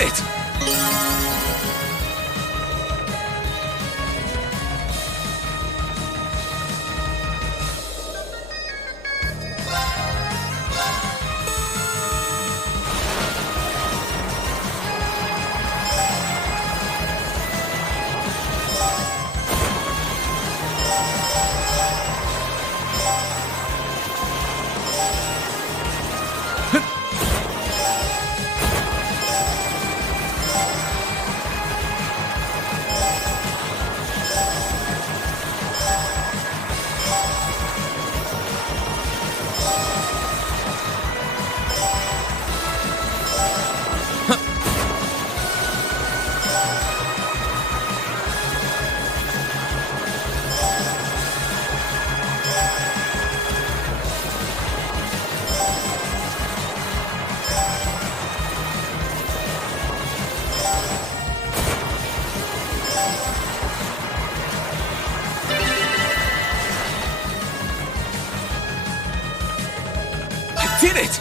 did it! Did it!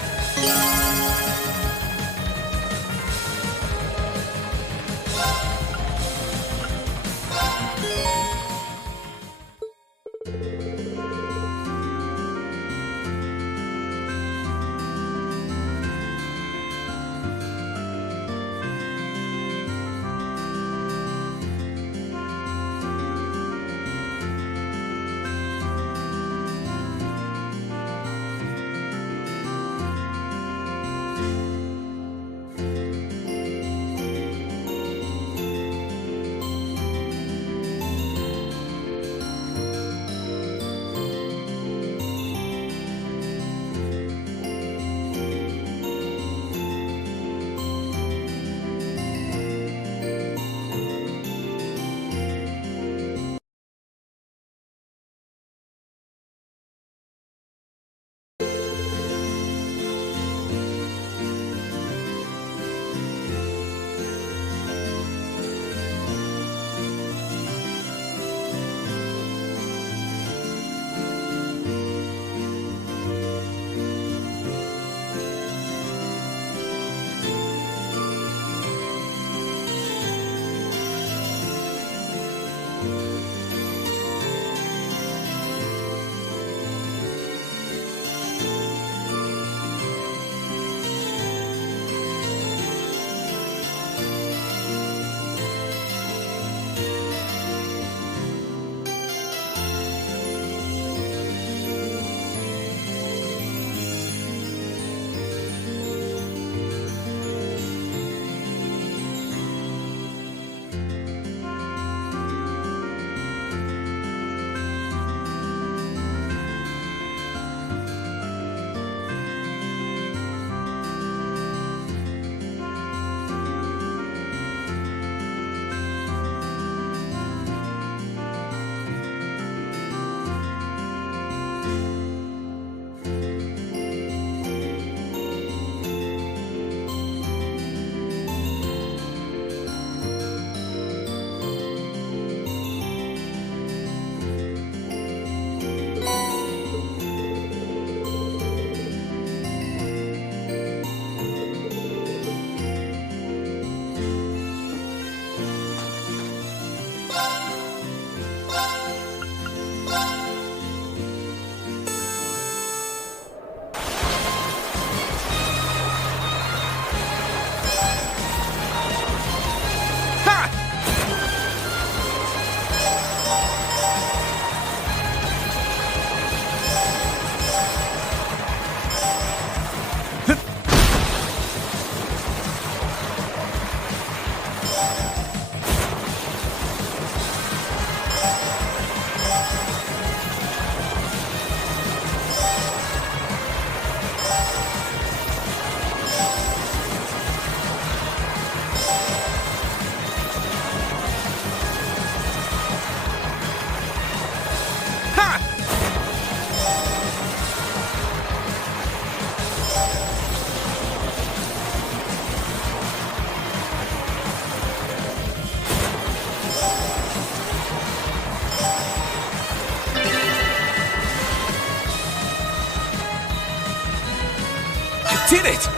did it!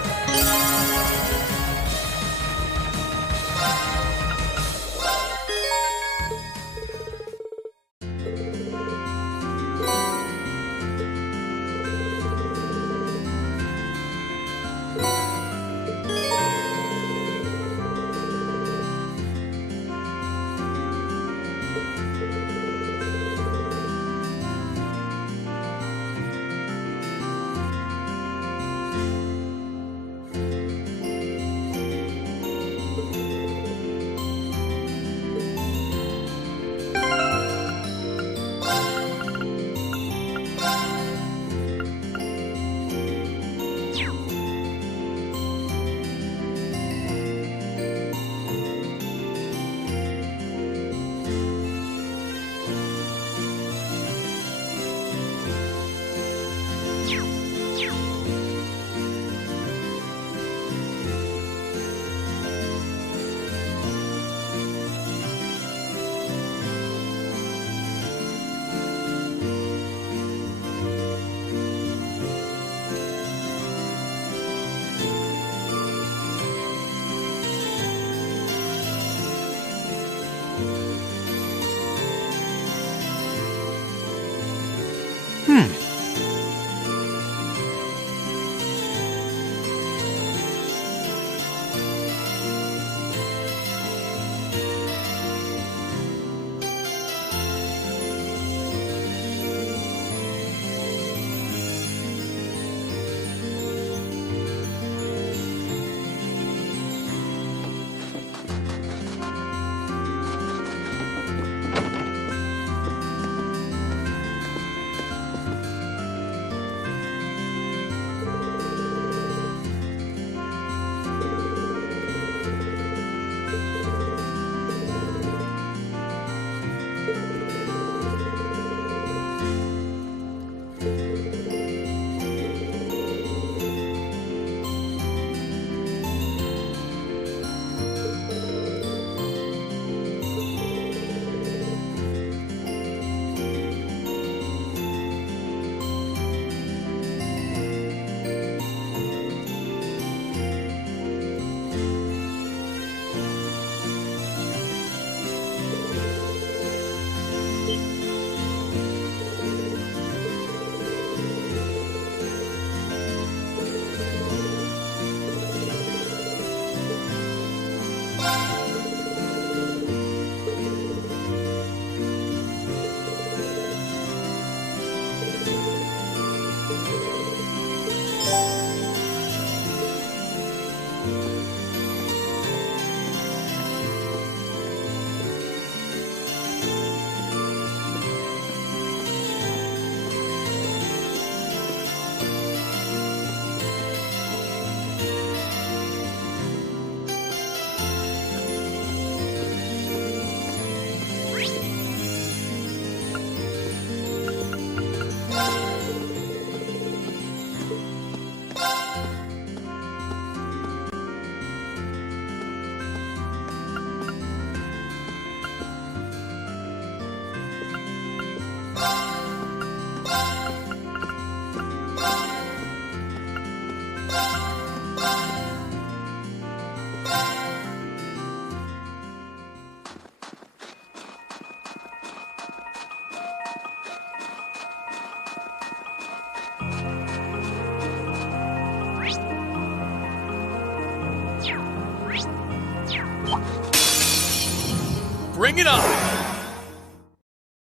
Bring it on!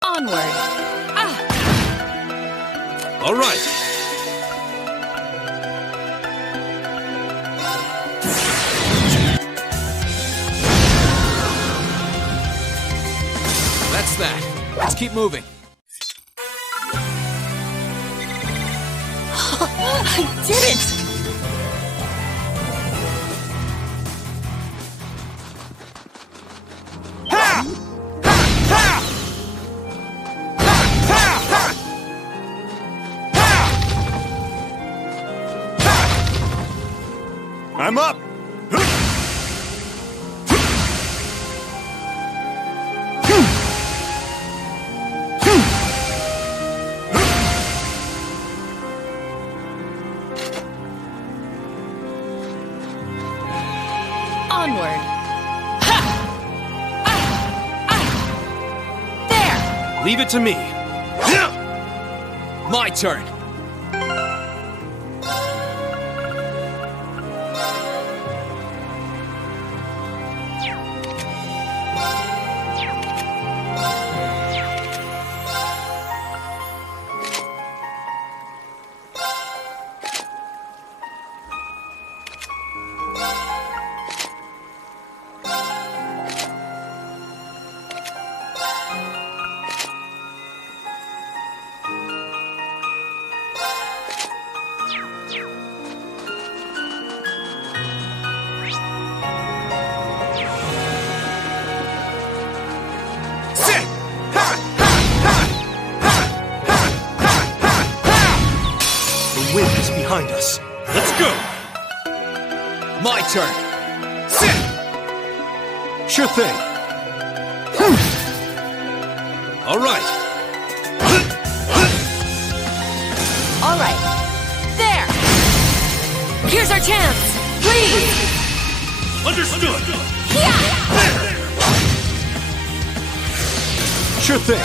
Onward! All right! That's that. Let's keep moving. I did it! I'm up! Onward! There! Leave it to me. My turn. The wind is behind us. Let's go! My turn. Sit! Sure thing. All right. All right. There! Here's our chance! Please! Understood! Yeah! Sure thing.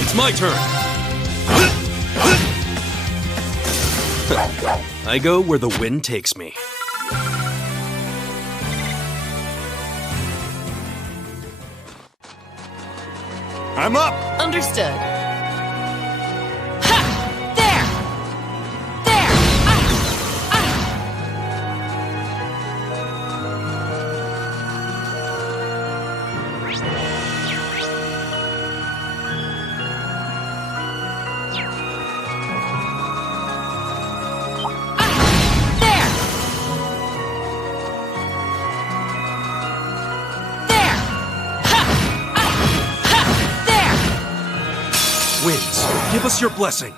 It's my turn. I go where the wind takes me. I'm up. Understood. Ha! There! There! Ah! Ah! There! There! Ha! Ah! Ha! There! Winds, give us your blessing.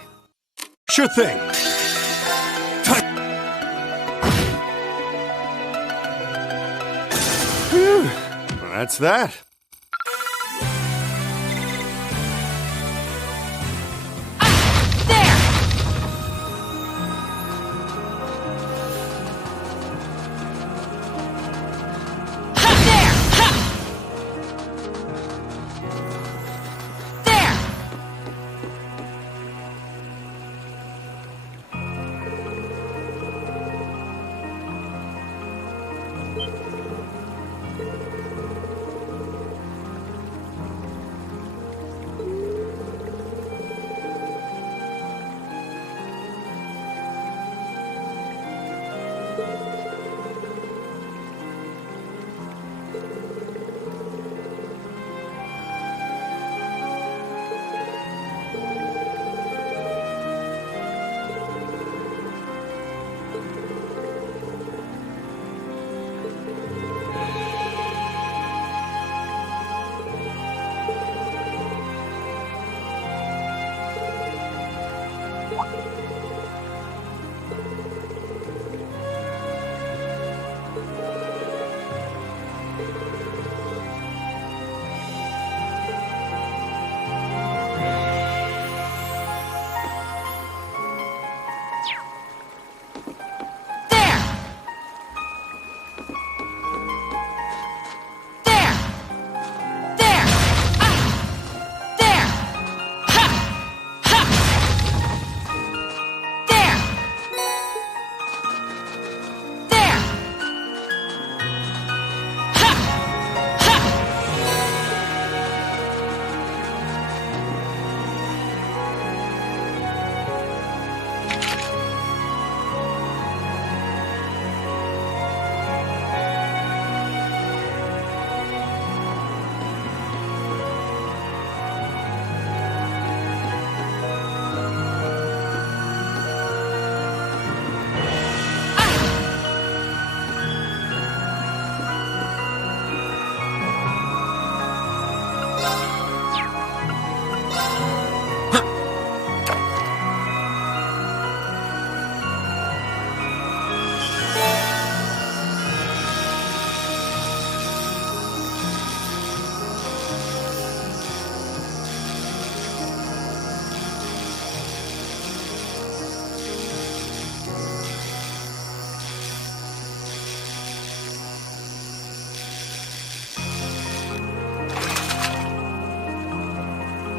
Sure thing. Whew, that's that. There! Ha! There! Ha! There! There! There! There! Ah! There! Ha! Ha! There! There! Ha! Ha!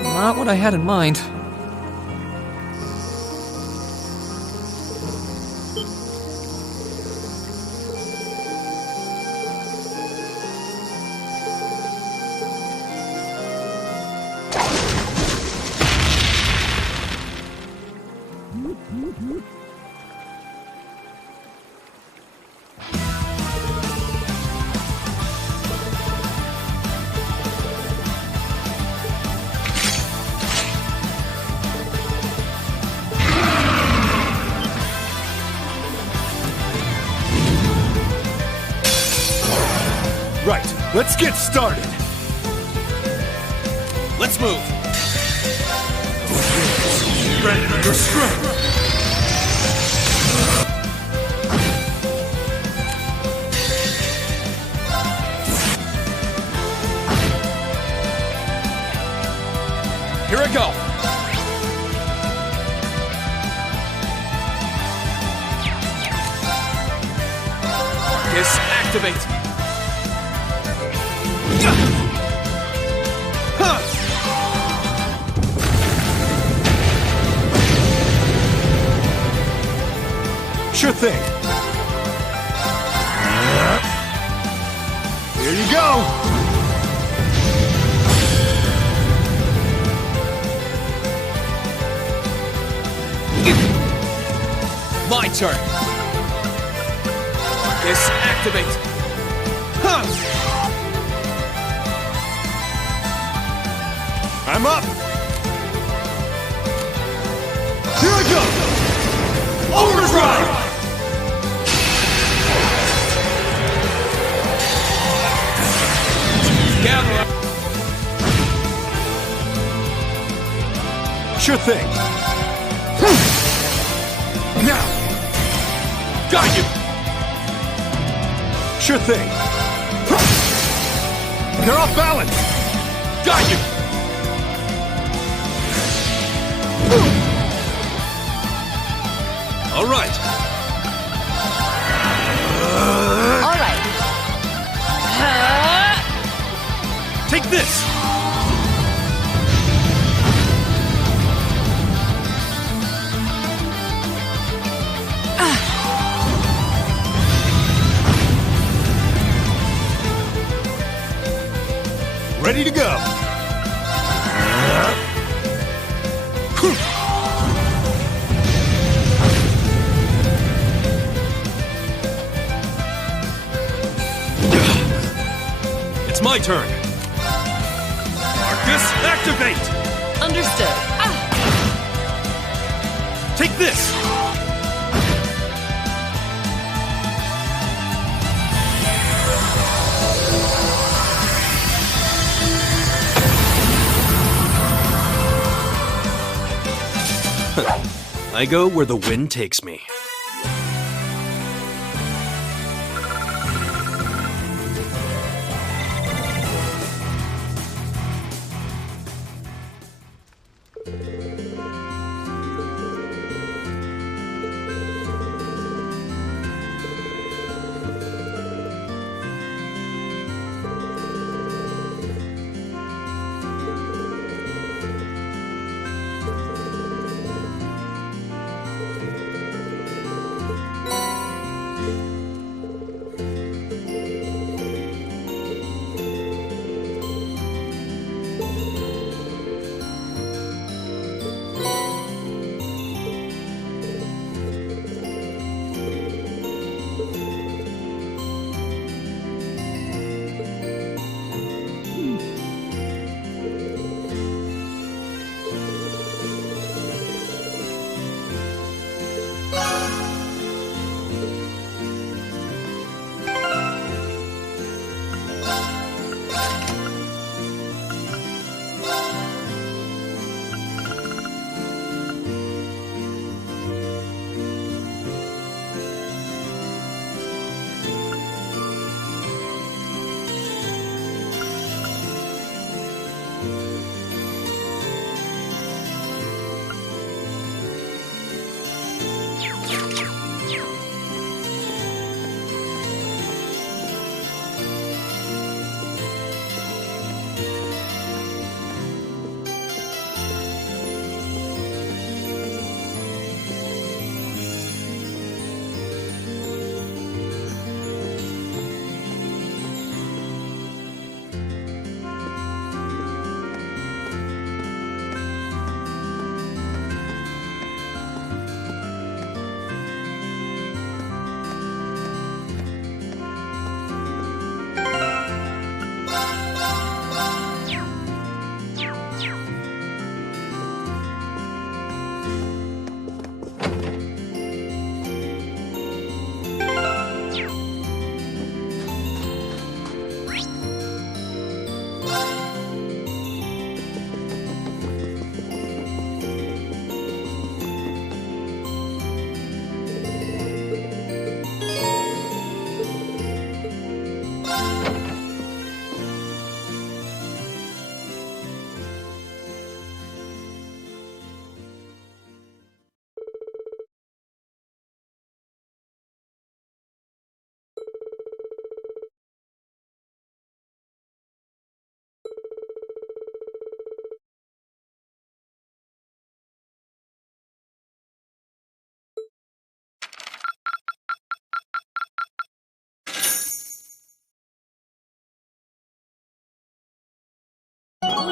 Not what I had in mind. Right, let's get started. Let's move. Ready your strength. Here I go. Disactivate. Sure thing. Here you go. My turn. This activate. Huh. I'm up. Here I go. Overdrive. Gather up. Sure thing. Now. Got you. Sure thing. They're off balance. Got you. All right. All right. Take this. Ready to go. It's my turn. Marcus, activate. Understood. Take this. I go where the wind takes me.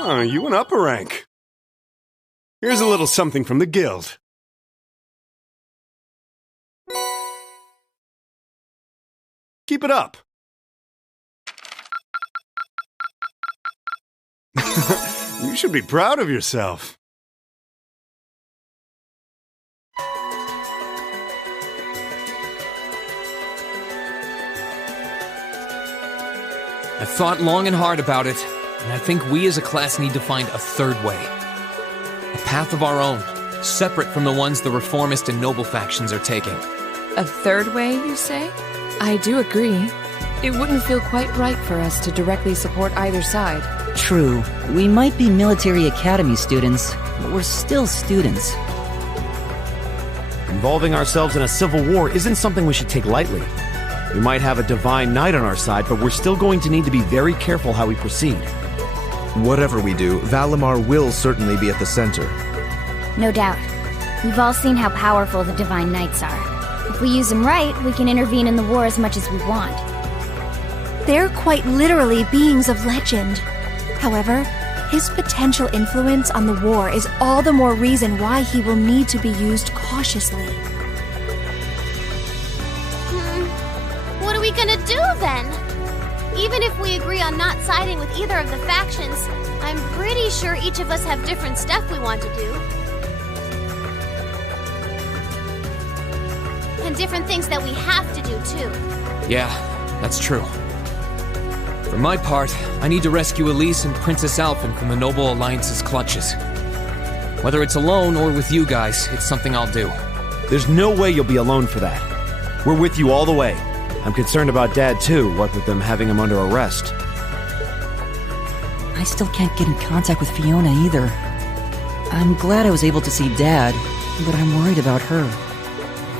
Ah, you an upper rank. Here's a little something from the guild. Keep it up. You should be proud of yourself. I've thought long and hard about it, and I think we as a class need to find a third way. A path of our own, separate from the ones the reformist and noble factions are taking. A third way, you say? I do agree. It wouldn't feel quite right for us to directly support either side. True. We might be military academy students, but we're still students. Involving ourselves in a civil war isn't something we should take lightly. We might have a divine knight on our side, but we're still going to need to be very careful how we proceed. Whatever we do, Valimar will certainly be at the center. No doubt. We've all seen how powerful the Divine Knights are. If we use them right, we can intervene in the war as much as we want. They're quite literally beings of legend. However, his potential influence on the war is all the more reason why he will need to be used cautiously. What are we gonna do then? Even if we agree on not siding with either of the factions, I'm pretty sure each of us have different stuff we want to do. And different things that we have to do too. Yeah, that's true. For my part, I need to rescue Elise and Princess Alphen from the Noble Alliance's clutches. Whether it's alone or with you guys, it's something I'll do. There's no way you'll be alone for that. We're with you all the way. I'm concerned about Dad too, what with them having him under arrest. I still can't get in contact with Fiona either. I'm glad I was able to see Dad, but I'm worried about her.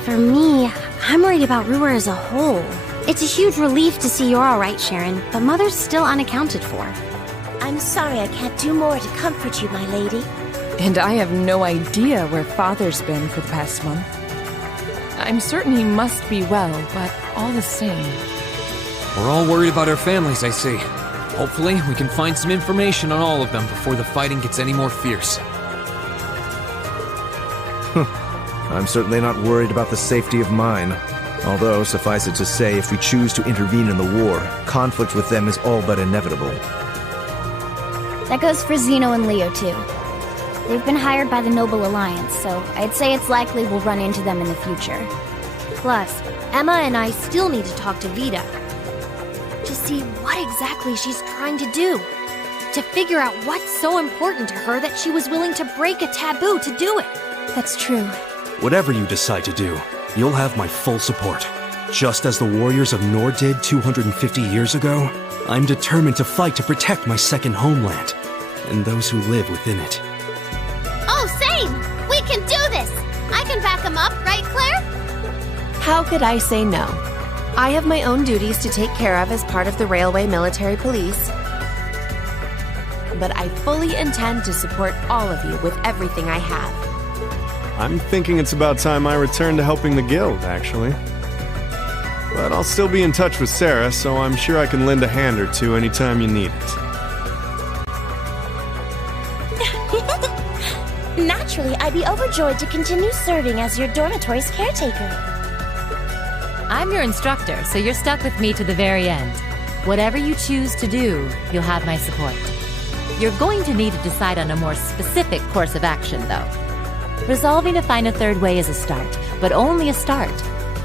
For me, I'm worried about Ruhr as a whole. It's a huge relief to see you're alright, Sharon, but Mother's still unaccounted for. I'm sorry I can't do more to comfort you, my lady. And I have no idea where Father's been for the past month. I'm certain he must be well, but all the same. We're all worried about our families, I see. Hopefully, we can find some information on all of them before the fighting gets any more fierce. I'm certainly not worried about the safety of mine. Although, suffice it to say, if we choose to intervene in the war, conflict with them is all but inevitable. That goes for Zeno and Leo too. They've been hired by the Noble Alliance, so I'd say it's likely we'll run into them in the future. Plus, Emma and I still need to talk to Vita. To see what exactly she's trying to do. To figure out what's so important to her that she was willing to break a taboo to do it. That's true. Whatever you decide to do, you'll have my full support. Just as the warriors of Nord did 250 years ago, I'm determined to fight to protect my second homeland, and those who live within it. Oh, same! We can do this! I can back him up, right, Claire? How could I say no? I have my own duties to take care of as part of the Railway Military Police. But I fully intend to support all of you with everything I have. I'm thinking it's about time I return to helping the guild, actually. But I'll still be in touch with Sarah, so I'm sure I can lend a hand or two anytime you need it. Naturally, I'd be overjoyed to continue serving as your dormitory's caretaker. I'm your instructor, so you're stuck with me to the very end. Whatever you choose to do, you'll have my support. You're going to need to decide on a more specific course of action, though. Resolving to find a third way is a start, but only a start.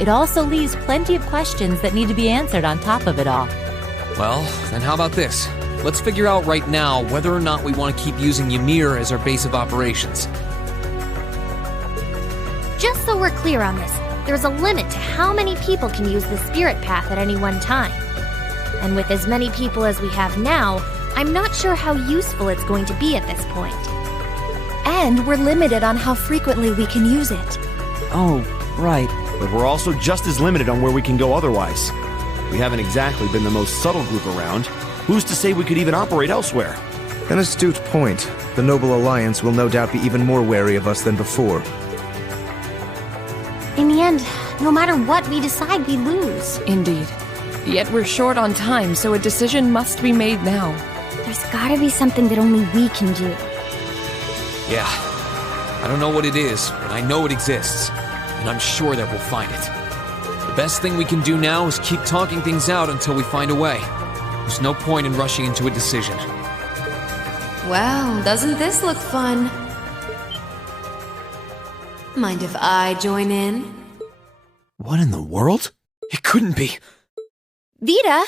It also leaves plenty of questions that need to be answered on top of it all. Well, then how about this? Let's figure out right now whether or not we want to keep using Ymir as our base of operations. Just so we're clear on this, there's a limit to how many people can use the Spirit Path at any one time. And with as many people as we have now, I'm not sure how useful it's going to be at this point. And we're limited on how frequently we can use it. Oh, right. But we're also just as limited on where we can go otherwise. We haven't exactly been the most subtle group around. Who's to say we could even operate elsewhere? An astute point. The Noble Alliance will no doubt be even more wary of us than before. In the end, no matter what we decide, we lose. Indeed. Yet we're short on time, so a decision must be made now. There's gotta be something that only we can do. Yeah. I don't know what it is, but I know it exists. And I'm sure that we'll find it. The best thing we can do now is keep talking things out until we find a way. There's no point in rushing into a decision. Well, doesn't this look fun? Mind if I join in? What in the world? It couldn't be. Vita?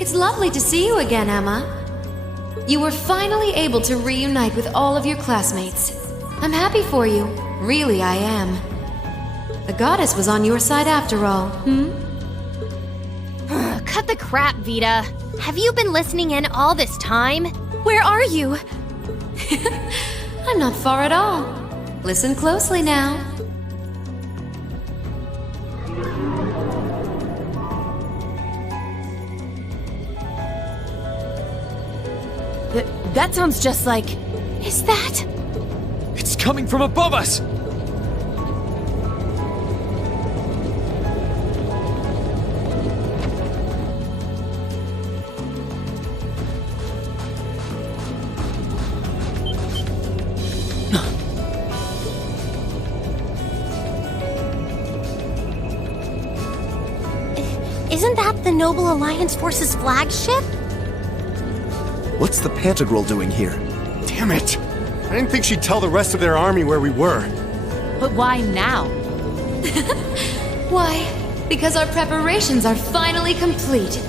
It's lovely to see you again, Emma. You were finally able to reunite with all of your classmates. I'm happy for you. Really, I am. The goddess was on your side after all, Cut the crap, Vita. Have you been listening in all this time? Where are you? I'm not far at all. Listen closely now. That sounds just like... Is that? It's coming from above us! Isn't that the Noble Alliance Force's flagship? What's the Pantagruel doing here? Damn it! I didn't think she'd tell the rest of their army where we were. But why now? Why? Because our preparations are finally complete.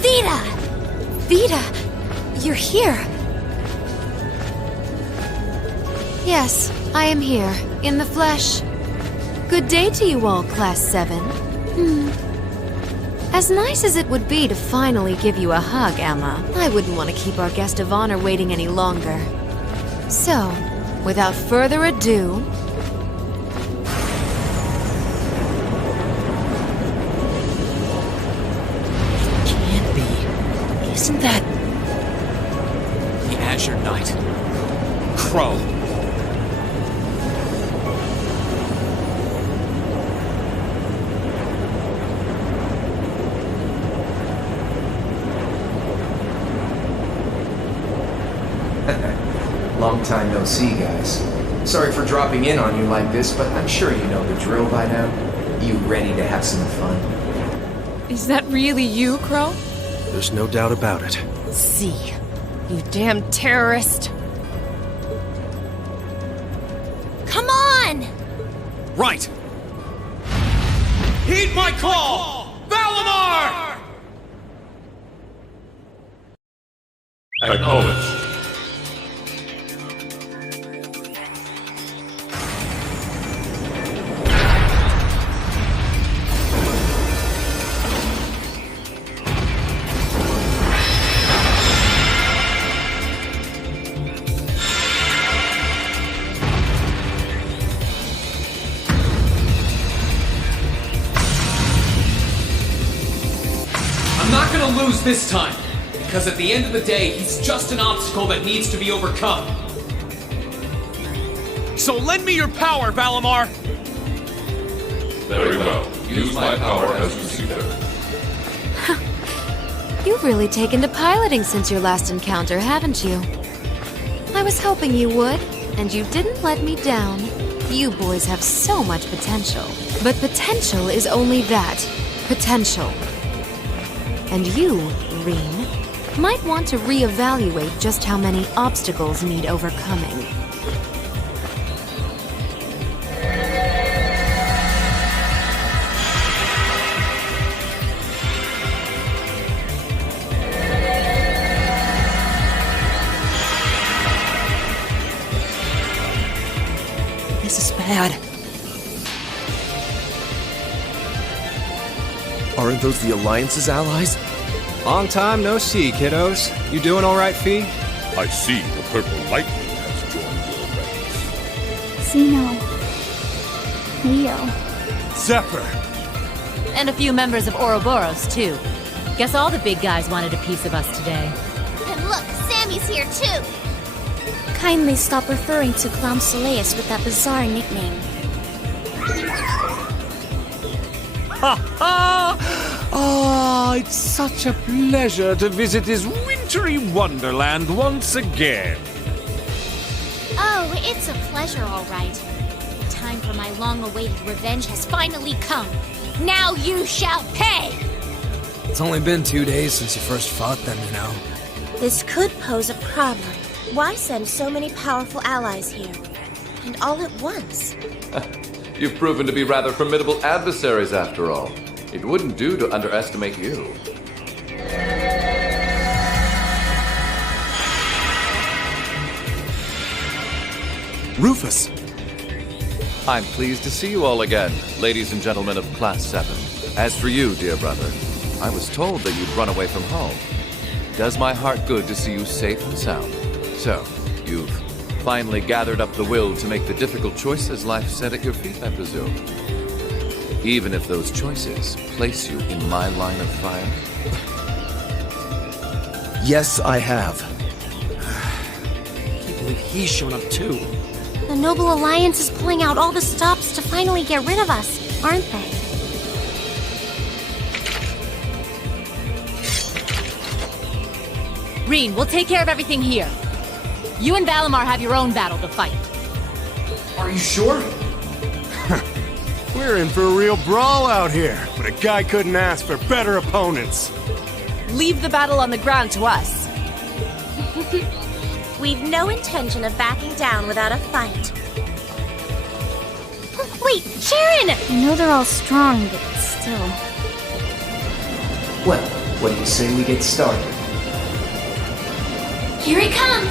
Vita! Vita! You're here! Yes, I am here, in the flesh. Good day to you all, Class 7. As nice as it would be to finally give you a hug, Emma, I wouldn't want to keep our guest of honor waiting any longer. So, without further ado... Can't be. Isn't that... The Azure Knight. Crow. Long time no see, guys. Sorry for dropping in on you like this, but I'm sure you know the drill by now. You ready to have some fun? Is that really you, Crow? There's no doubt about it. See. You damn terrorist. Come on! Right! Heed my call! Valimar! Acknowledged. I'm not gonna lose this time, because at the end of the day, he's just an obstacle that needs to be overcome. So lend me your power, Valimar! Very well. Use my power as you see fit. You've really taken to piloting since your last encounter, haven't you? I was hoping you would, and you didn't let me down. You boys have so much potential. But potential is only that. Potential. And you, Reen, might want to reevaluate just how many obstacles need overcoming. This is bad. Aren't those the Alliance's allies? Long time no see, kiddos. You doing all right, Fee? I see the purple lightning has joined your ranks. Zeno. Leo. Zephyr! And a few members of Ouroboros, too. Guess all the big guys wanted a piece of us today. And look, Sammy's here too! Kindly stop referring to Clown Soleus with that bizarre nickname. Ha ha! Ah, it's such a pleasure to visit this wintry wonderland once again. Oh, it's a pleasure, all right. The time for my long-awaited revenge has finally come. Now you shall pay! It's only been 2 days since you first fought them, you know. This could pose a problem. Why send so many powerful allies here? And all at once? You've proven to be rather formidable adversaries after all. It wouldn't do to underestimate you. Rufus! I'm pleased to see you all again, ladies and gentlemen of Class 7. As for you, dear brother, I was told that you'd run away from home. It does my heart good to see you safe and sound. So, you've finally gathered up the will to make the difficult choices life set at your feet, I presume. Even if those choices place you in my line of fire. Yes, I have. Can't believe he's shown up too. The Noble Alliance is pulling out all the stops to finally get rid of us, aren't they? Reen, we'll take care of everything here. You and Valimar have your own battle to fight. Are you sure? We're in for a real brawl out here, but a guy couldn't ask for better opponents. Leave the battle on the ground to us. We've no intention of backing down without a fight. Wait, Sharon! I know they're all strong, but still. Well, what do you say we get started? Here he comes!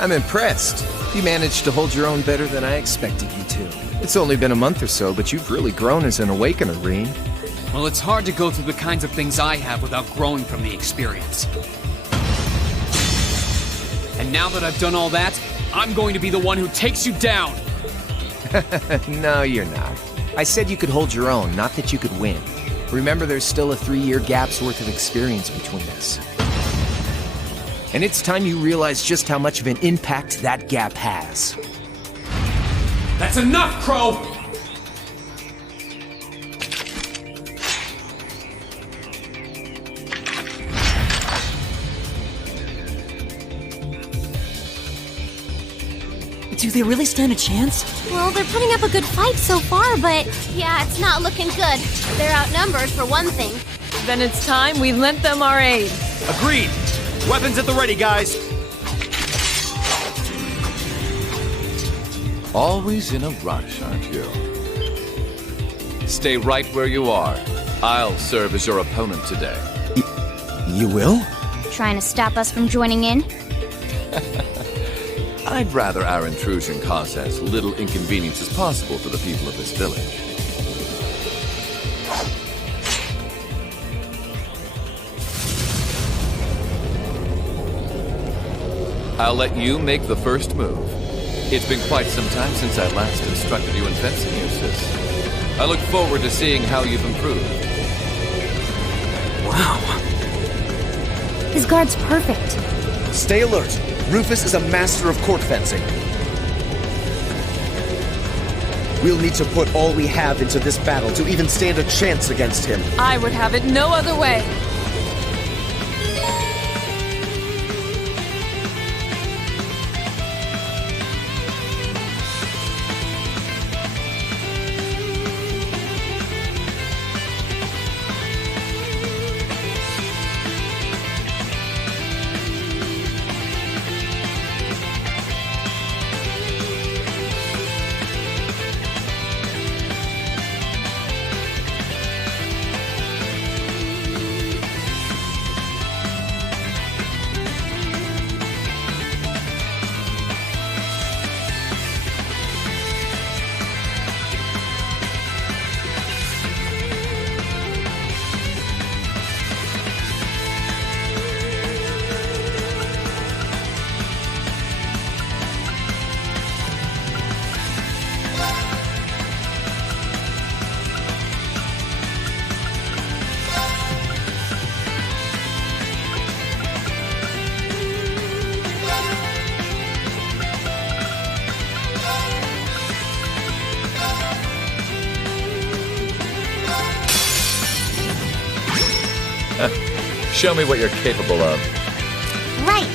I'm impressed. You managed to hold your own better than I expected you to. It's only been a month or so, but you've really grown as an Awakener, Reen. Well, it's hard to go through the kinds of things I have without growing from the experience. And now that I've done all that, I'm going to be the one who takes you down! No, you're not. I said you could hold your own, not that you could win. Remember, there's still a 3-year gap's worth of experience between us. And it's time you realize just how much of an impact that gap has. That's enough, Crow! Do they really stand a chance? Well, they're putting up a good fight so far, but yeah, it's not looking good. They're outnumbered, for one thing. Then it's time we lent them our aid. Agreed! Weapons at the ready, guys! Always in a rush, aren't you? Stay right where you are. I'll serve as your opponent today. You will? Trying to stop us from joining in? I'd rather our intrusion cause as little inconvenience as possible to the people of this village. I'll let you make the first move. It's been quite some time since I last instructed you in fencing, Eustace. I look forward to seeing how you've improved. Wow. His guard's perfect. Stay alert. Rufus is a master of court fencing. We'll need to put all we have into this battle to even stand a chance against him. I would have it no other way. Show me what you're capable of. Right.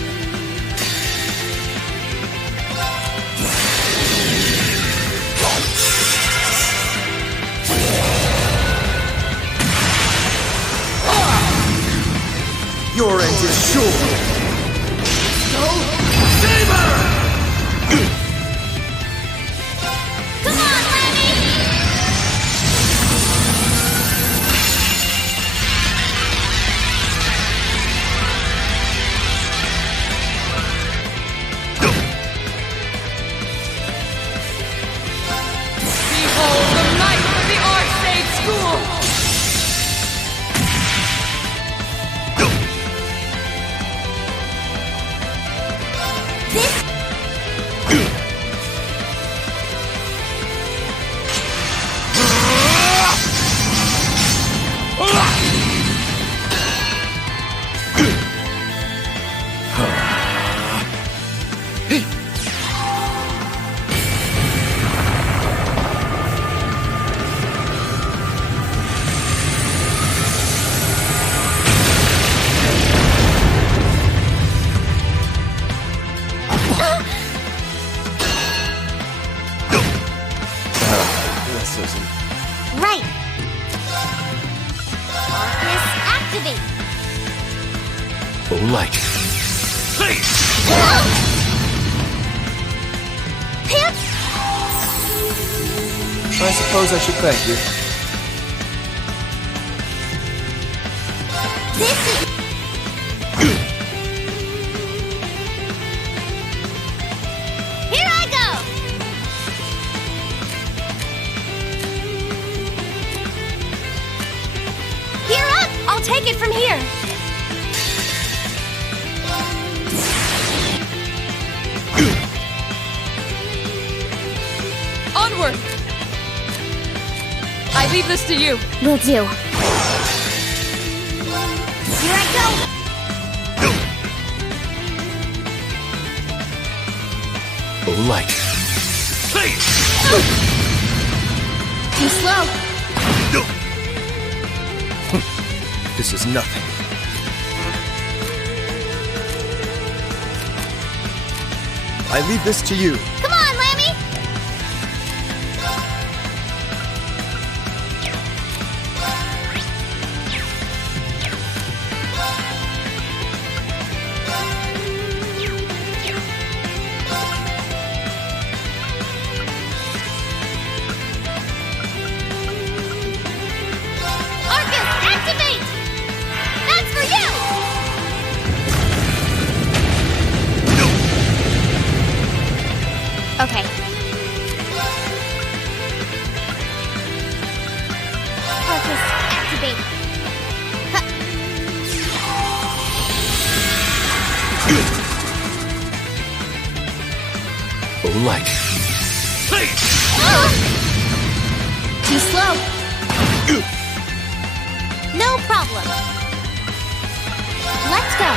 Your end is sure. Right. Arcus, activate. Oh, light. I suppose I should thank you. This is... Here I go! Here up! I'll take it from here. Onward! I leave this to you. Will do. Here I go! Oh, light. Too slow. This is nothing. I leave this to you. Come on, Lammy! Arcus, activate! That's for you! Okay. Arcus, activate. Huh. Oh, light. Too slow. No problem. Let's go.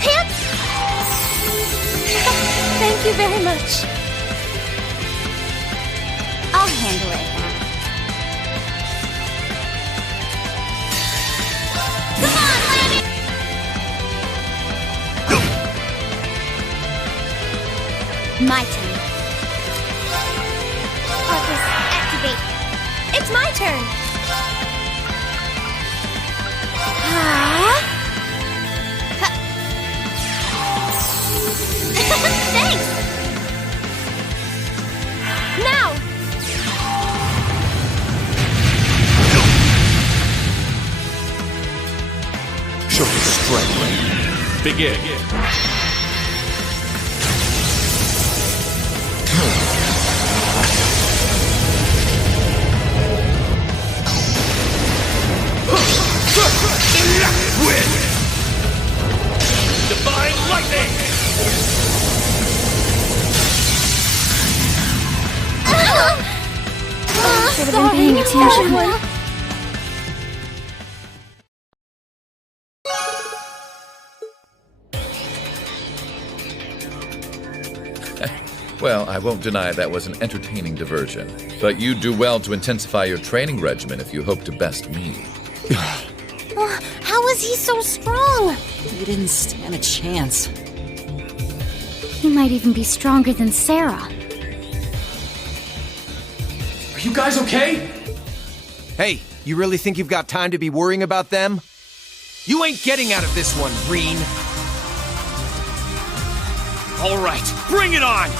Hit! Thank you very much. I'll handle it. Come on, Lammy! My turn. Arcus, activate. It's my turn. Thanks! Now! Show me strength. Begin. Divine lightning! Should have been paying attention. Well, I won't deny that was an entertaining diversion. But you'd do well to intensify your training regimen if you hope to best me. How was He's so strong! You didn't stand a chance. He might even be stronger than Sarah. Are you guys okay? Hey, you really think you've got time to be worrying about them? You ain't getting out of this one, Green. All right, bring it on!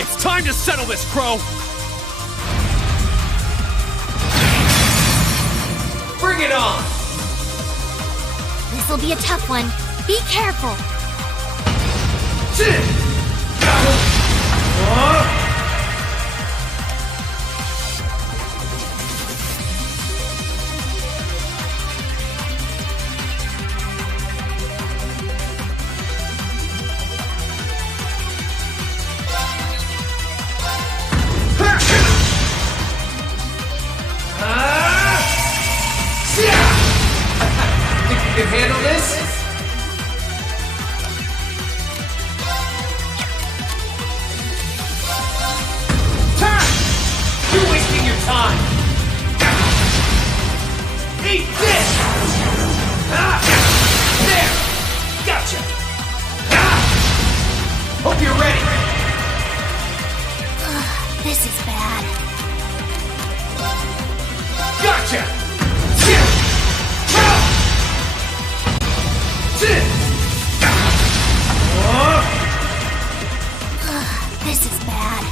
It's time to settle this, Crow! Bring it on! This'll be a tough one. Be careful! Think you can handle this? You're wasting your time! Eat this! There! Gotcha! Hope you're ready! This is bad. Gotcha! This is bad.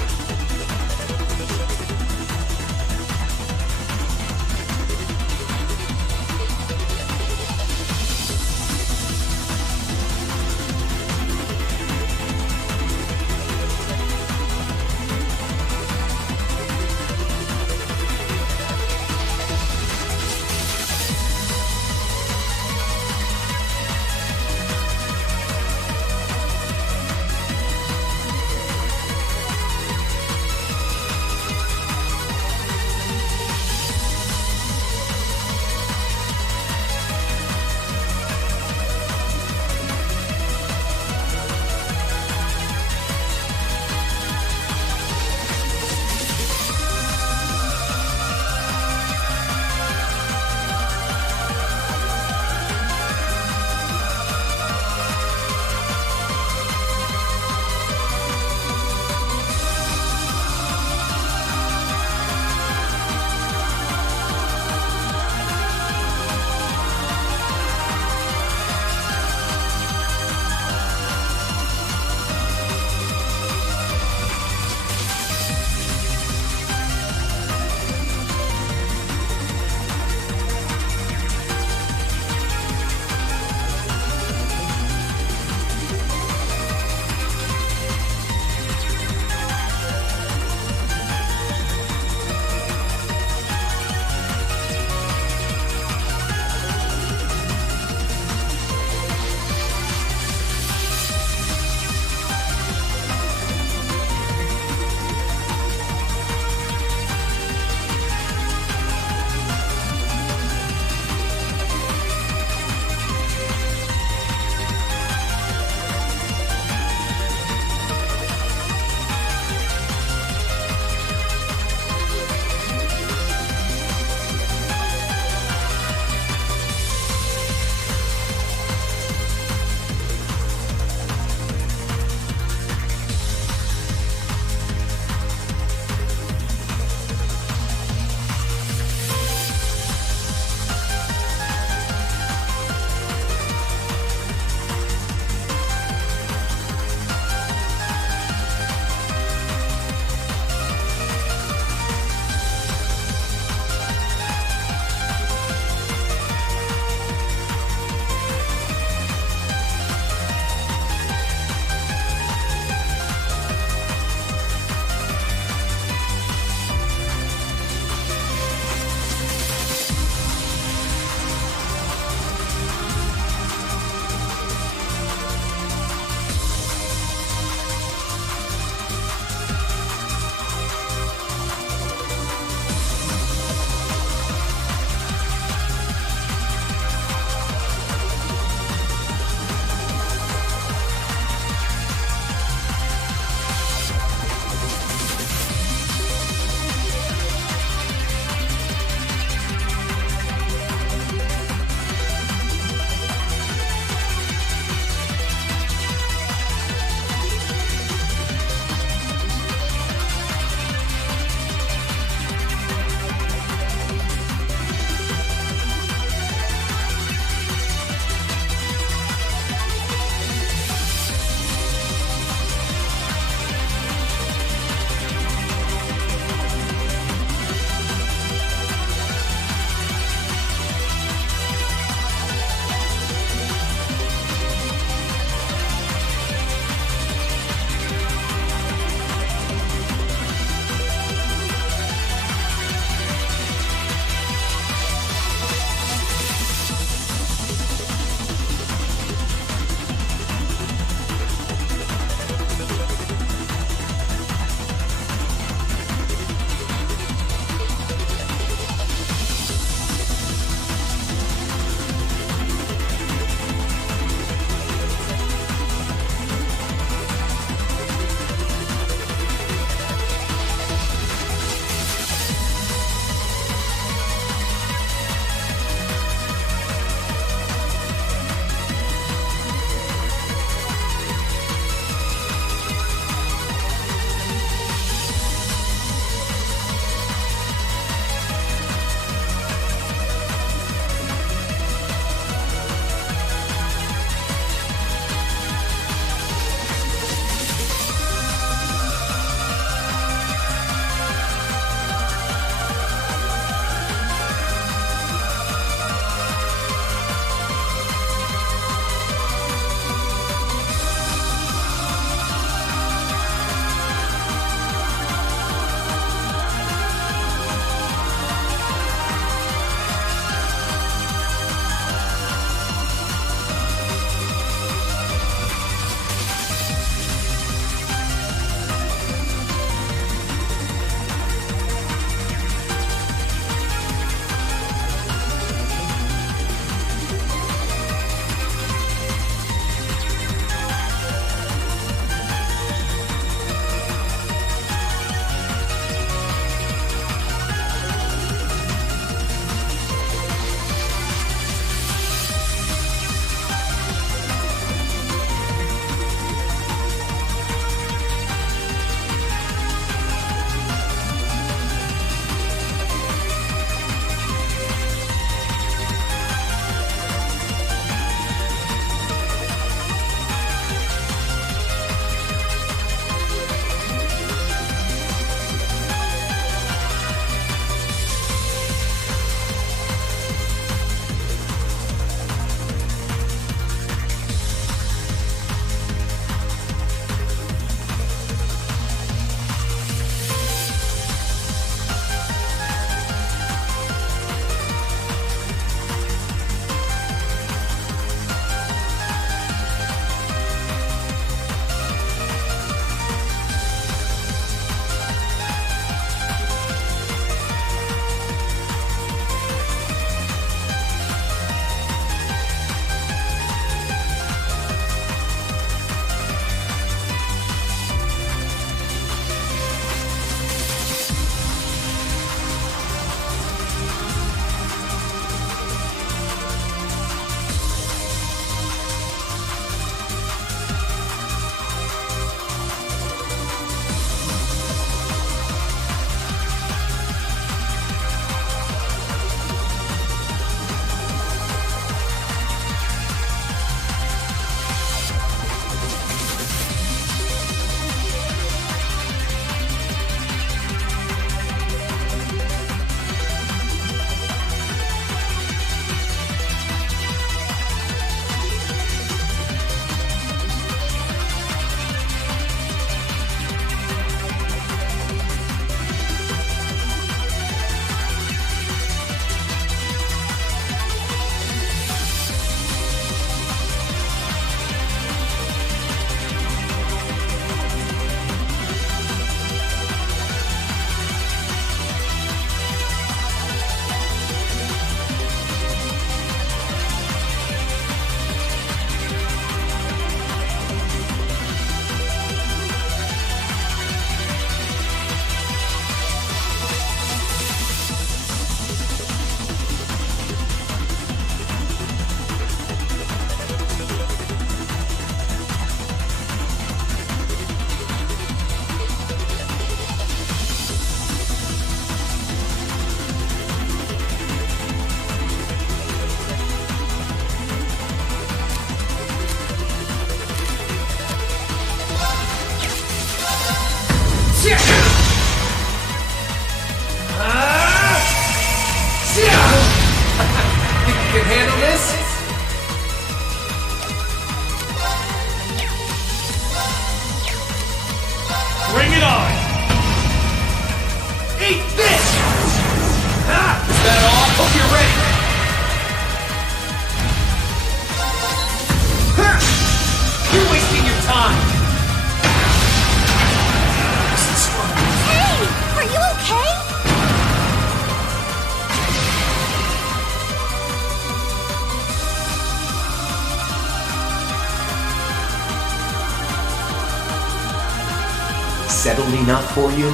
unsettling enough for you?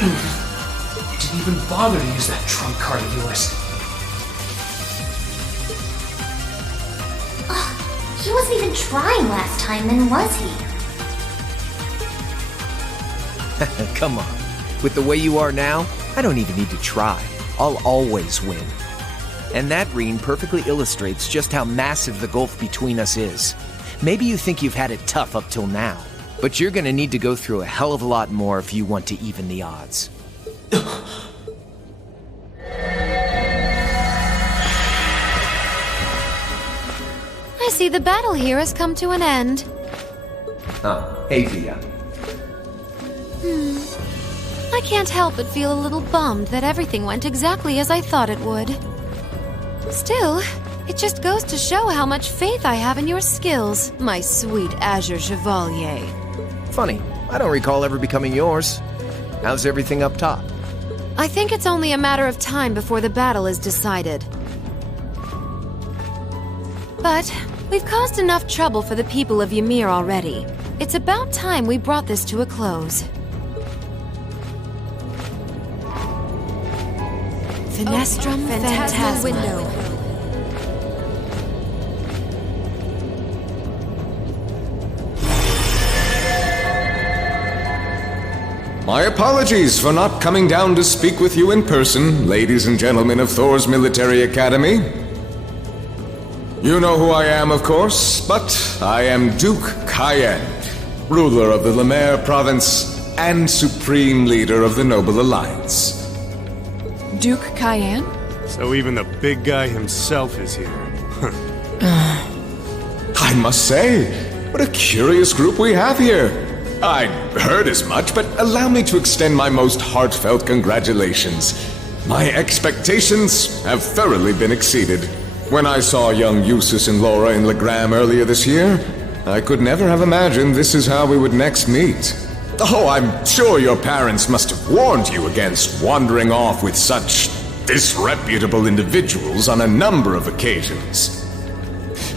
You didn't even bother to use that trump card of yours. He wasn't even trying last time, then was he? Come on. With the way you are now, I don't even need to try. I'll always win. And that ring perfectly illustrates just how massive the gulf between us is. Maybe you think you've had it tough up till now, but you're gonna need to go through a hell of a lot more if you want to even the odds. I see the battle here has come to an end. Oh, hey Via. I can't help but feel a little bummed that everything went exactly as I thought it would. Still, it just goes to show how much faith I have in your skills, my sweet Azure Chevalier. Funny, I don't recall ever becoming yours. How's everything up top? I think it's only a matter of time before the battle is decided. But we've caused enough trouble for the people of Ymir already. It's about time we brought this to a close. Finestrum Phantasma Window. My apologies for not coming down to speak with you in person, ladies and gentlemen of Thor's Military Academy. You know who I am, of course, but I am Duke Cayenne, ruler of the Lemaire province and supreme leader of the Noble Alliance. Duke Cayenne? So even the big guy himself is here. I must say, what a curious group we have here. I heard as much, but allow me to extend my most heartfelt congratulations. My expectations have thoroughly been exceeded. When I saw young Eustace and Laura in Legram earlier this year, I could never have imagined this is how we would next meet. Oh, I'm sure your parents must have warned you against wandering off with such disreputable individuals on a number of occasions.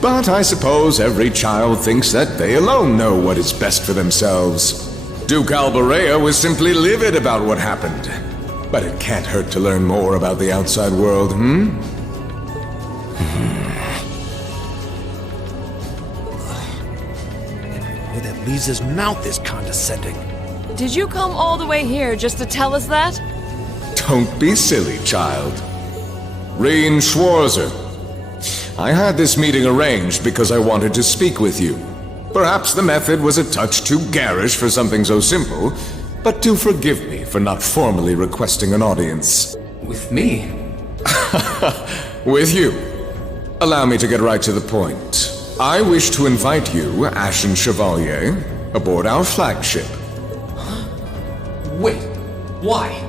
But I suppose every child thinks that they alone know what is best for themselves. Duke Alborea was simply livid about what happened. But it can't hurt to learn more about the outside world, The way that Lisa's mouth is condescending. Did you come all the way here just to tell us that? Don't be silly, child. Reen Schwarzer. I had this meeting arranged because I wanted to speak with you. Perhaps the method was a touch too garish for something so simple, but do forgive me for not formally requesting an audience. With me? With you. Allow me to get right to the point. I wish to invite you, Ashen Chevalier, aboard our flagship. Wait, why?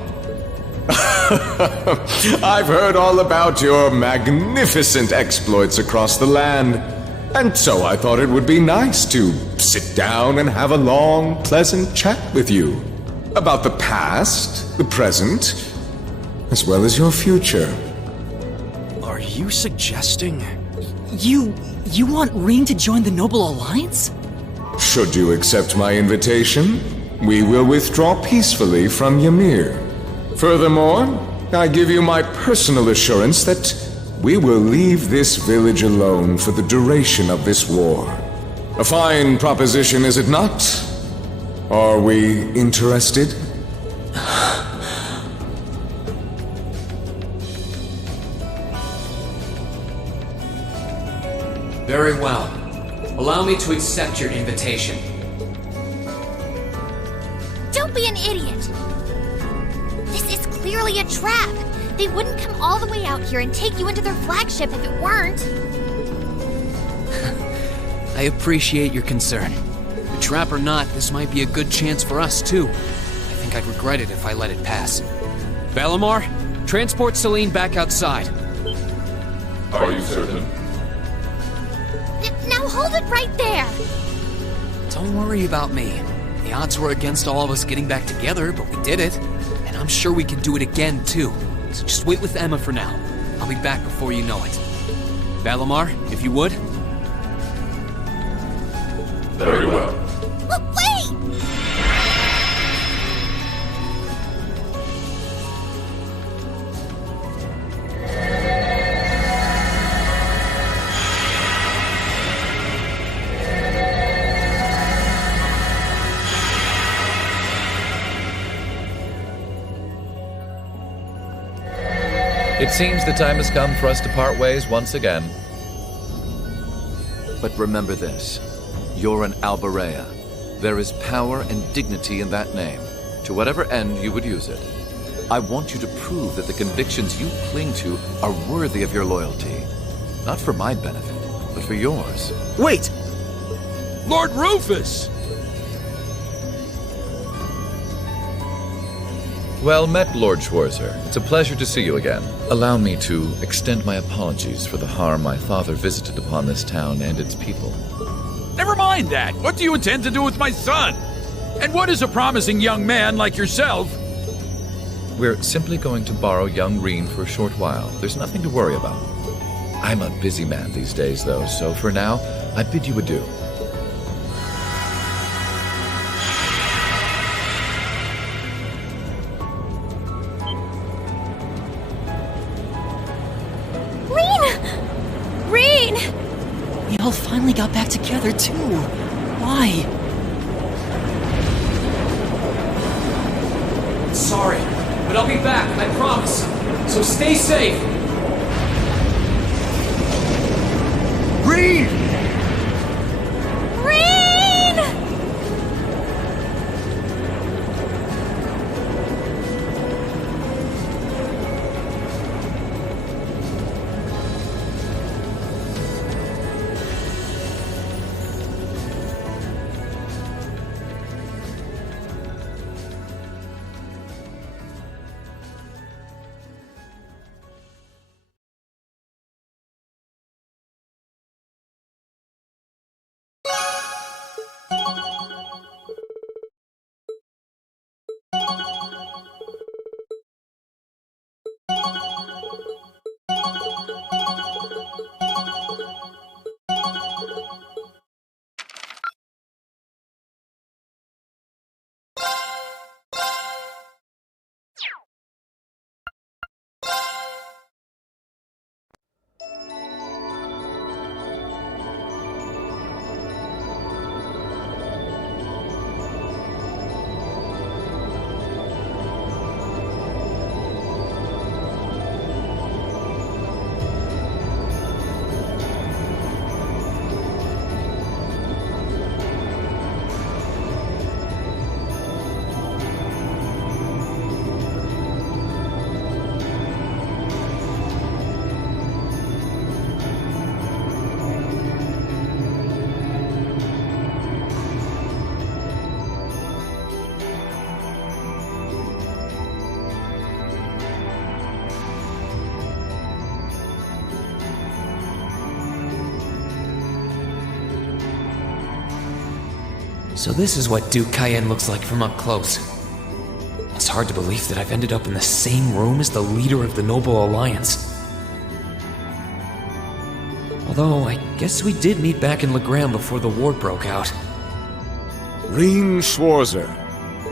I've heard all about your magnificent exploits across the land, and so I thought it would be nice to sit down and have a long, pleasant chat with you about the past, the present, as well as your future. Are you suggesting... You want Reen to join the Noble Alliance? Should you accept my invitation, we will withdraw peacefully from Ymir. Furthermore, I give you my personal assurance that we will leave this village alone for the duration of this war. A fine proposition, is it not? Are we interested? Very well. Allow me to accept your invitation. Don't be an idiot! This is clearly a trap! They wouldn't come all the way out here and take you into their flagship if it weren't. I appreciate your concern. A trap or not, this might be a good chance for us, too. I think I'd regret it if I let it pass. Valimar, transport Celine back outside. Are you certain? Now hold it right there! Don't worry about me. The odds were against all of us getting back together, but we did it. And I'm sure we can do it again, too. So just wait with Emma for now. I'll be back before you know it. Valimar, if you would. Very well. Wait! It seems the time has come for us to part ways once again. But remember this. You're an Alberea. There is power and dignity in that name, to whatever end you would use it. I want you to prove that the convictions you cling to are worthy of your loyalty. Not for my benefit, but for yours. Wait! Lord Rufus! Well met, Lord Schwarzer. It's a pleasure to see you again. Allow me to extend my apologies for the harm my father visited upon this town and its people. Never mind that. What do you intend to do with my son? And what is a promising young man like yourself? We're simply going to borrow young Reen for a short while. There's nothing to worry about. I'm a busy man these days, though, so for now, I bid you adieu. We all finally got back together, too. Why? Sorry, but I'll be back, I promise. So stay safe. Reen! So this is what Duke Cayenne looks like from up close. It's hard to believe that I've ended up in the same room as the leader of the Noble Alliance. Although, I guess we did meet back in Legram before the war broke out. Reen Schwarzer.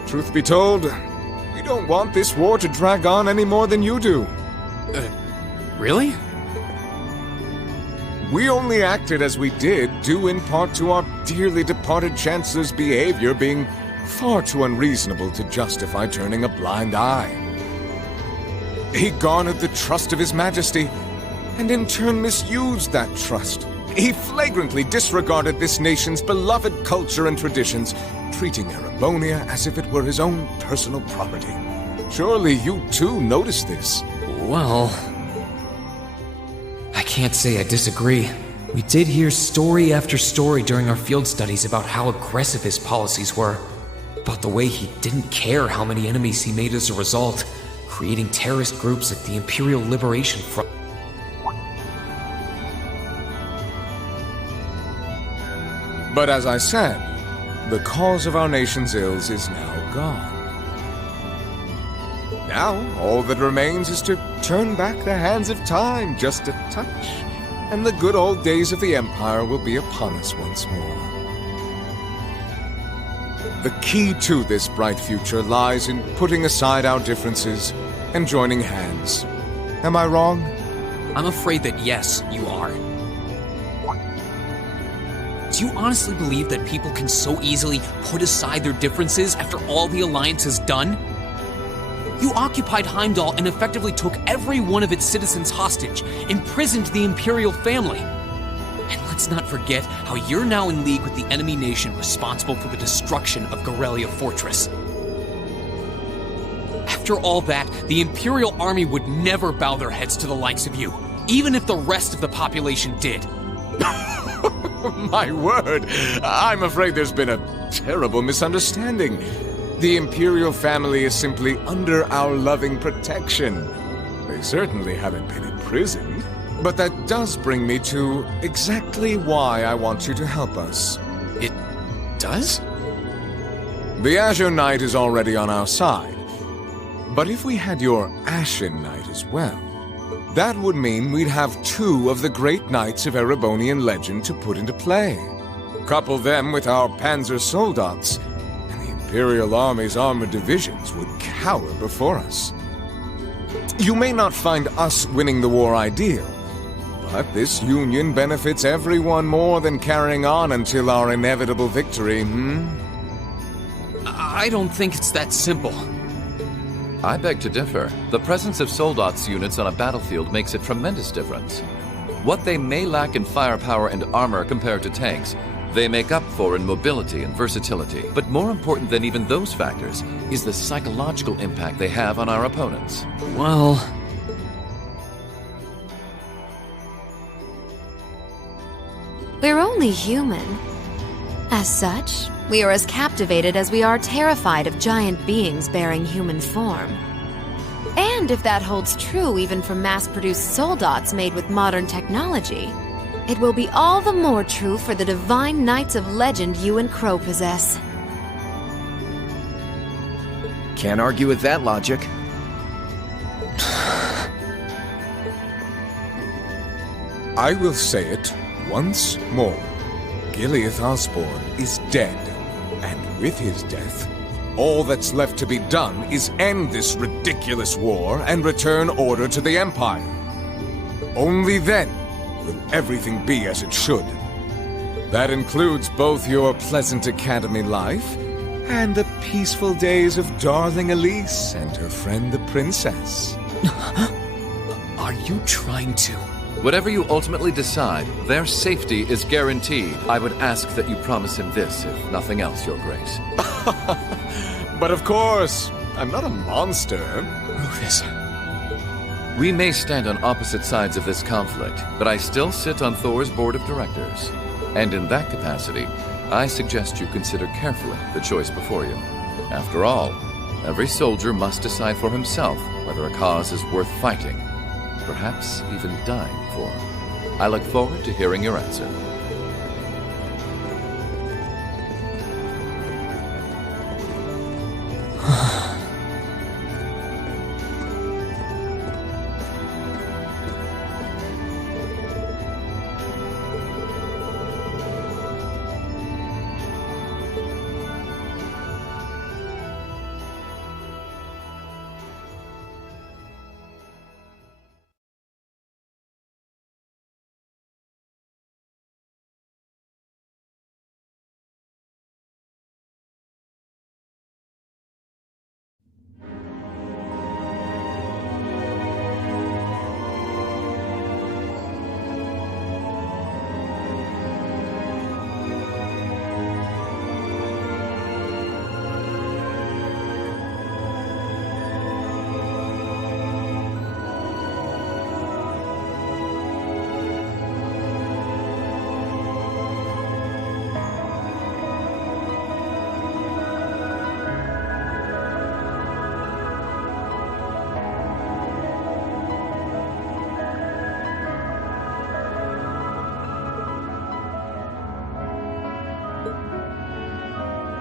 Truth be told, we don't want this war to drag on any more than you do. Really? We only acted as we did due in part to our dearly departed Chancellor's behavior being far too unreasonable to justify turning a blind eye. He garnered the trust of His Majesty, and in turn misused that trust. He flagrantly disregarded this nation's beloved culture and traditions, treating Erebonia as if it were his own personal property. Surely you too noticed this. Well, I can't say I disagree. We did hear story after story during our field studies about how aggressive his policies were, about the way he didn't care how many enemies he made as a result, creating terrorist groups like the Imperial Liberation Front. But as I said, the cause of our nation's ills is now gone. Now, all that remains is to turn back the hands of time just a touch, and the good old days of the Empire will be upon us once more. The key to this bright future lies in putting aside our differences and joining hands. Am I wrong? I'm afraid that yes, you are. Do you honestly believe that people can so easily put aside their differences after all the Alliance has done? You occupied Heimdall and effectively took every one of its citizens hostage, imprisoned the Imperial family. And let's not forget how you're now in league with the enemy nation responsible for the destruction of Garrelia Fortress. After all that, the Imperial army would never bow their heads to the likes of you, even if the rest of the population did. My word! I'm afraid there's been a terrible misunderstanding. The Imperial family is simply under our loving protection. They certainly haven't been imprisoned. But that does bring me to exactly why I want you to help us. It does? The Azure Knight is already on our side. But if we had your Ashen Knight as well, that would mean we'd have two of the great knights of Erebonian legend to put into play. Couple them with our Panzer Soldats, and the Imperial Army's armored divisions would cower before us. You may not find us winning the war ideal, but this union benefits everyone more than carrying on until our inevitable victory, I don't think it's that simple. I beg to differ. The presence of Soldats units on a battlefield makes a tremendous difference. What they may lack in firepower and armor compared to tanks, they make up for in mobility and versatility. But more important than even those factors is the psychological impact they have on our opponents. Well... We're only human. As such, we are as captivated as we are terrified of giant beings bearing human form. And if that holds true even for mass-produced soldats made with modern technology, it will be all the more true for the divine knights of legend you and Crow possess. Can't argue with that logic. I will say it once more. Gileath Osborne is dead, and with his death, all that's left to be done is end this ridiculous war and return order to the Empire. Only then will everything be as it should. That includes both your pleasant academy life and the peaceful days of darling Elise and her friend the princess. Are you trying to... Whatever you ultimately decide, their safety is guaranteed. I would ask that you promise him this, if nothing else, Your Grace. But of course, I'm not a monster. Rufus. We may stand on opposite sides of this conflict, but I still sit on Thor's board of directors. And in that capacity, I suggest you consider carefully the choice before you. After all, every soldier must decide for himself whether a cause is worth fighting, perhaps even dying for. I look forward to hearing your answer.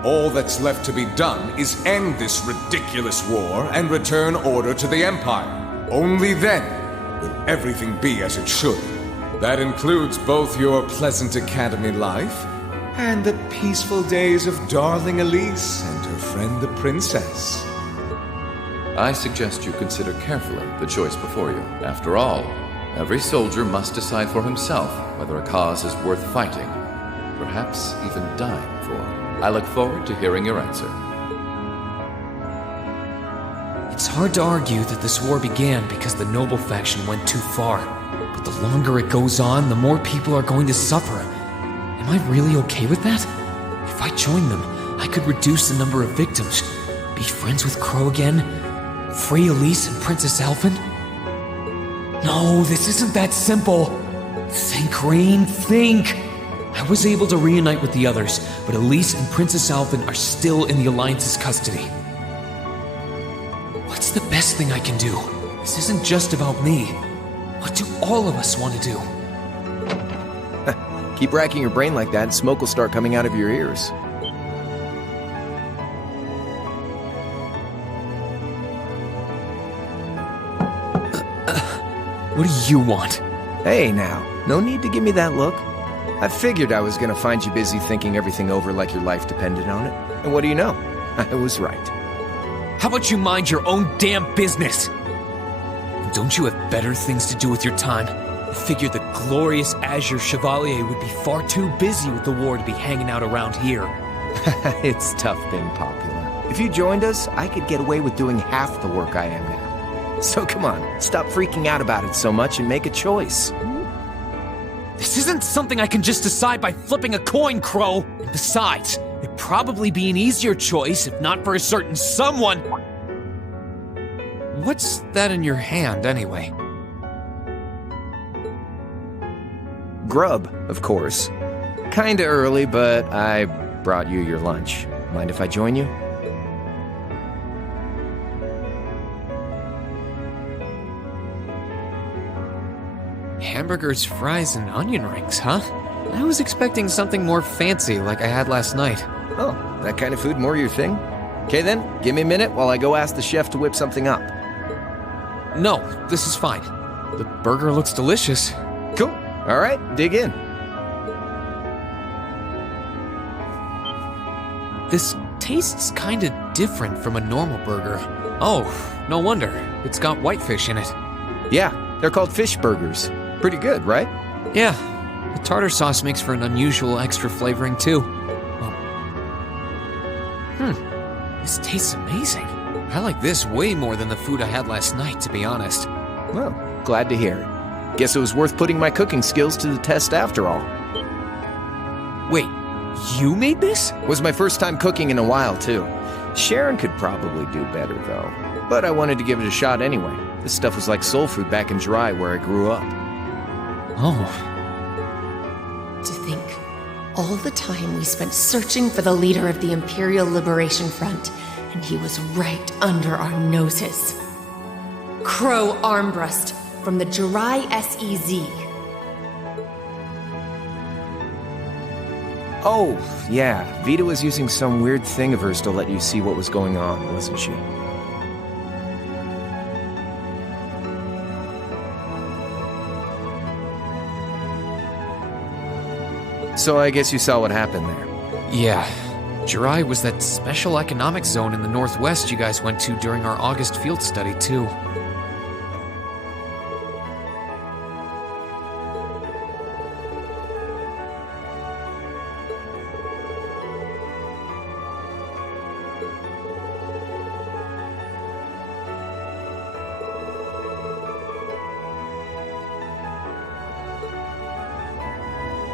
All that's left to be done is end this ridiculous war and return order to the Empire. Only then will everything be as it should. That includes both your pleasant academy life and the peaceful days of darling Elise and her friend the princess. I suggest you consider carefully the choice before you. After all, every soldier must decide for himself whether a cause is worth fighting, perhaps even dying for. I look forward to hearing your answer. It's hard to argue that this war began because the noble faction went too far. But the longer it goes on, the more people are going to suffer. Am I really okay with that? If I join them, I could reduce the number of victims, be friends with Crow again, free Elise and Princess Alphen. No, this isn't that simple. Think, Rain, think! I was able to reunite with the others, but Elise and Princess Alphen are still in the Alliance's custody. What's the best thing I can do? This isn't just about me. What do all of us want to do? Keep racking your brain like that and smoke will start coming out of your ears. What do you want? Hey now, no need to give me that look. I figured I was gonna find you busy thinking everything over like your life depended on it. And what do you know? I was right. How about you mind your own damn business? And don't you have better things to do with your time? I figured the glorious Azure Chevalier would be far too busy with the war to be hanging out around here. It's tough being popular. If you joined us, I could get away with doing half the work I am now. So come on, stop freaking out about it so much and make a choice. This isn't something I can just decide by flipping a coin, Crow. And besides, it'd probably be an easier choice if not for a certain someone. What's that in your hand, anyway? Grub, of course. Kinda early, but I brought you your lunch. Mind if I join you? Hamburgers, fries, and onion rings, huh? I was expecting something more fancy like I had last night. Oh, that kind of food more your thing? Okay then, give me a minute while I go ask the chef to whip something up. No, this is fine. The burger looks delicious. Cool. All right, dig in. This tastes kinda different from a normal burger. Oh, no wonder. It's got whitefish in it. Yeah, they're called fish burgers. Pretty good, right? Yeah, the tartar sauce makes for an unusual extra flavoring too. This tastes amazing. I like this way more than the food I had last night, to be honest. Well, glad to hear it. Guess it was worth putting my cooking skills to the test after all. Wait, you made this? Was my first time cooking in a while, too. Sharon could probably do better, though. But I wanted to give it a shot anyway. This stuff was like soul food back in Jirai, where I grew up. Oh. To think, all the time we spent searching for the leader of the Imperial Liberation Front, and he was right under our noses. Crow Armbrust from the Jirai SEZ. Oh, yeah. Vita was using some weird thing of hers to let you see what was going on, wasn't she? So I guess you saw what happened there. Yeah. Jirai was that special economic zone in the northwest you guys went to during our August field study, too.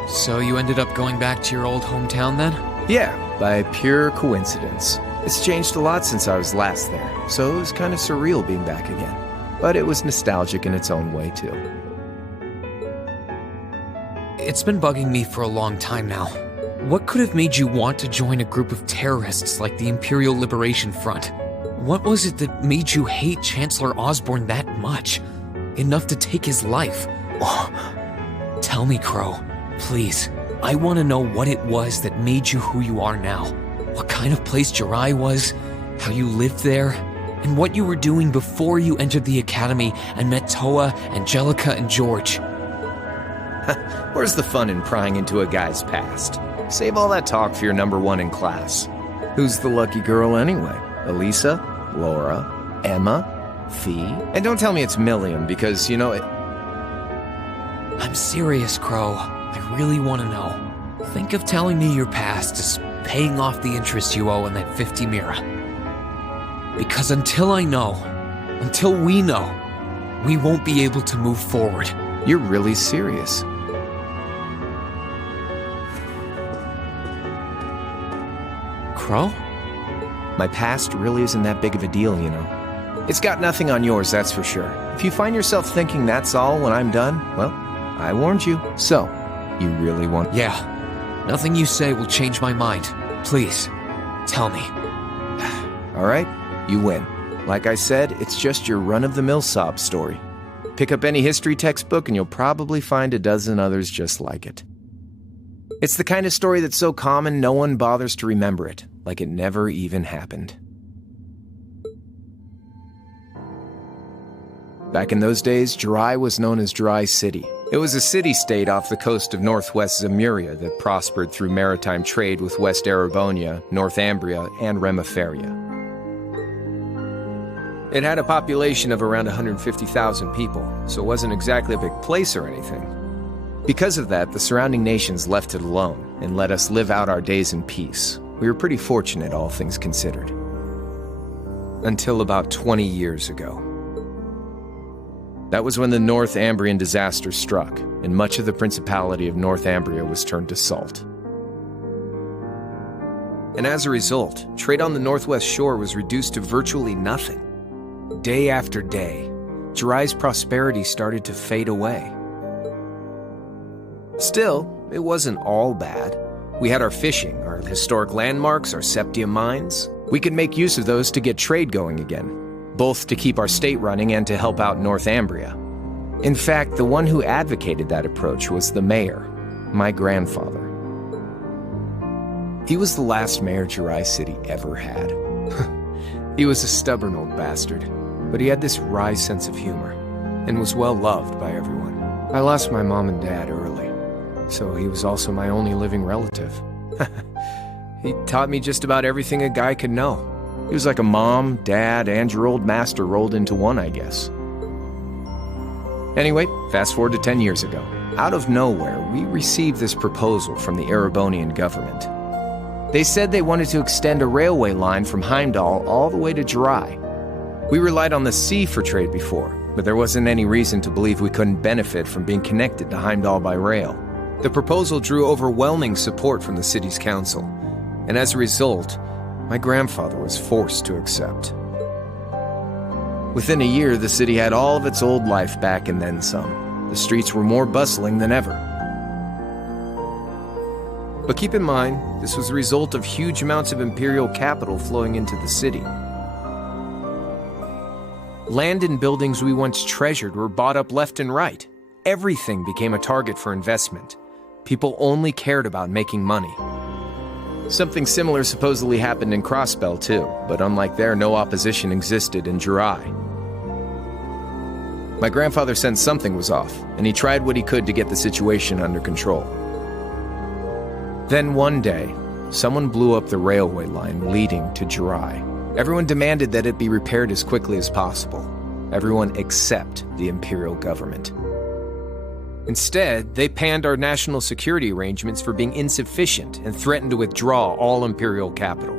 So you ended up going back to your old hometown then? Yeah, by pure coincidence. It's changed a lot since I was last there, so it was kind of surreal being back again. But it was nostalgic in its own way, too. It's been bugging me for a long time now. What could have made you want to join a group of terrorists like the Imperial Liberation Front? What was it that made you hate Chancellor Osborne that much? Enough to take his life? Tell me, Crow. Please, I want to know what it was that made you who you are now. What kind of place Jirai was, how you lived there, and what you were doing before you entered the academy and met Toa, Angelica, and George. Where's the fun in prying into a guy's past? Save all that talk for your number one in class. Who's the lucky girl anyway? Elisa? Laura? Emma? Fee? And don't tell me it's Milliam, because, you know, I'm serious, Crow. I really want to know. Think of telling me your past as paying off the interest you owe on that 50 Mira. Because until I know, until we know, we won't be able to move forward. You're really serious. Crow? My past really isn't that big of a deal, you know. It's got nothing on yours, that's for sure. If you find yourself thinking that's all when I'm done, well, I warned you. So, you really want... Yeah. Nothing you say will change my mind. Please, tell me. All right, you win. Like I said, it's just your run-of-the-mill sob story. Pick up any history textbook and you'll probably find a dozen others just like it. It's the kind of story that's so common no one bothers to remember it, like it never even happened. Back in those days, Jirai was known as Jirai City. It was a city-state off the coast of northwest Zemuria that prospered through maritime trade with West Erebonia, Northumbria, and Remiferia. It had a population of around 150,000 people, so it wasn't exactly a big place or anything. Because of that, the surrounding nations left it alone and let us live out our days in peace. We were pretty fortunate, all things considered. Until about 20 years ago. That was when the Northumbrian disaster struck, and much of the Principality of Northumbria was turned to salt. And as a result, trade on the northwest shore was reduced to virtually nothing. Day after day, Jirai's prosperity started to fade away. Still, it wasn't all bad. We had our fishing, our historic landmarks, our septium mines. We could make use of those to get trade going again. Both to keep our state running and to help out Northumbria. In fact, the one who advocated that approach was the mayor, my grandfather. He was the last mayor Jirai City ever had. He was a stubborn old bastard, but he had this wry sense of humor, and was well loved by everyone. I lost my mom and dad early, so he was also my only living relative. He taught me just about everything a guy could know. He was like a mom, dad, and your old master rolled into one, I guess. Anyway, fast forward to 10 years ago. Out of nowhere, we received this proposal from the Erebonian government. They said they wanted to extend a railway line from Heimdall all the way to Jirai. We relied on the sea for trade before, but there wasn't any reason to believe we couldn't benefit from being connected to Heimdall by rail. The proposal drew overwhelming support from the city's council, and as a result, my grandfather was forced to accept. Within a year, the city had all of its old life back and then some. The streets were more bustling than ever. But keep in mind, this was the result of huge amounts of imperial capital flowing into the city. Land and buildings we once treasured were bought up left and right. Everything became a target for investment. People only cared about making money. Something similar supposedly happened in Crossbell too, but unlike there, no opposition existed in Jirai. My grandfather sensed something was off, and he tried what he could to get the situation under control. Then one day, someone blew up the railway line leading to Jirai. Everyone demanded that it be repaired as quickly as possible. Everyone except the imperial government. Instead, they panned our national security arrangements for being insufficient and threatened to withdraw all imperial capital.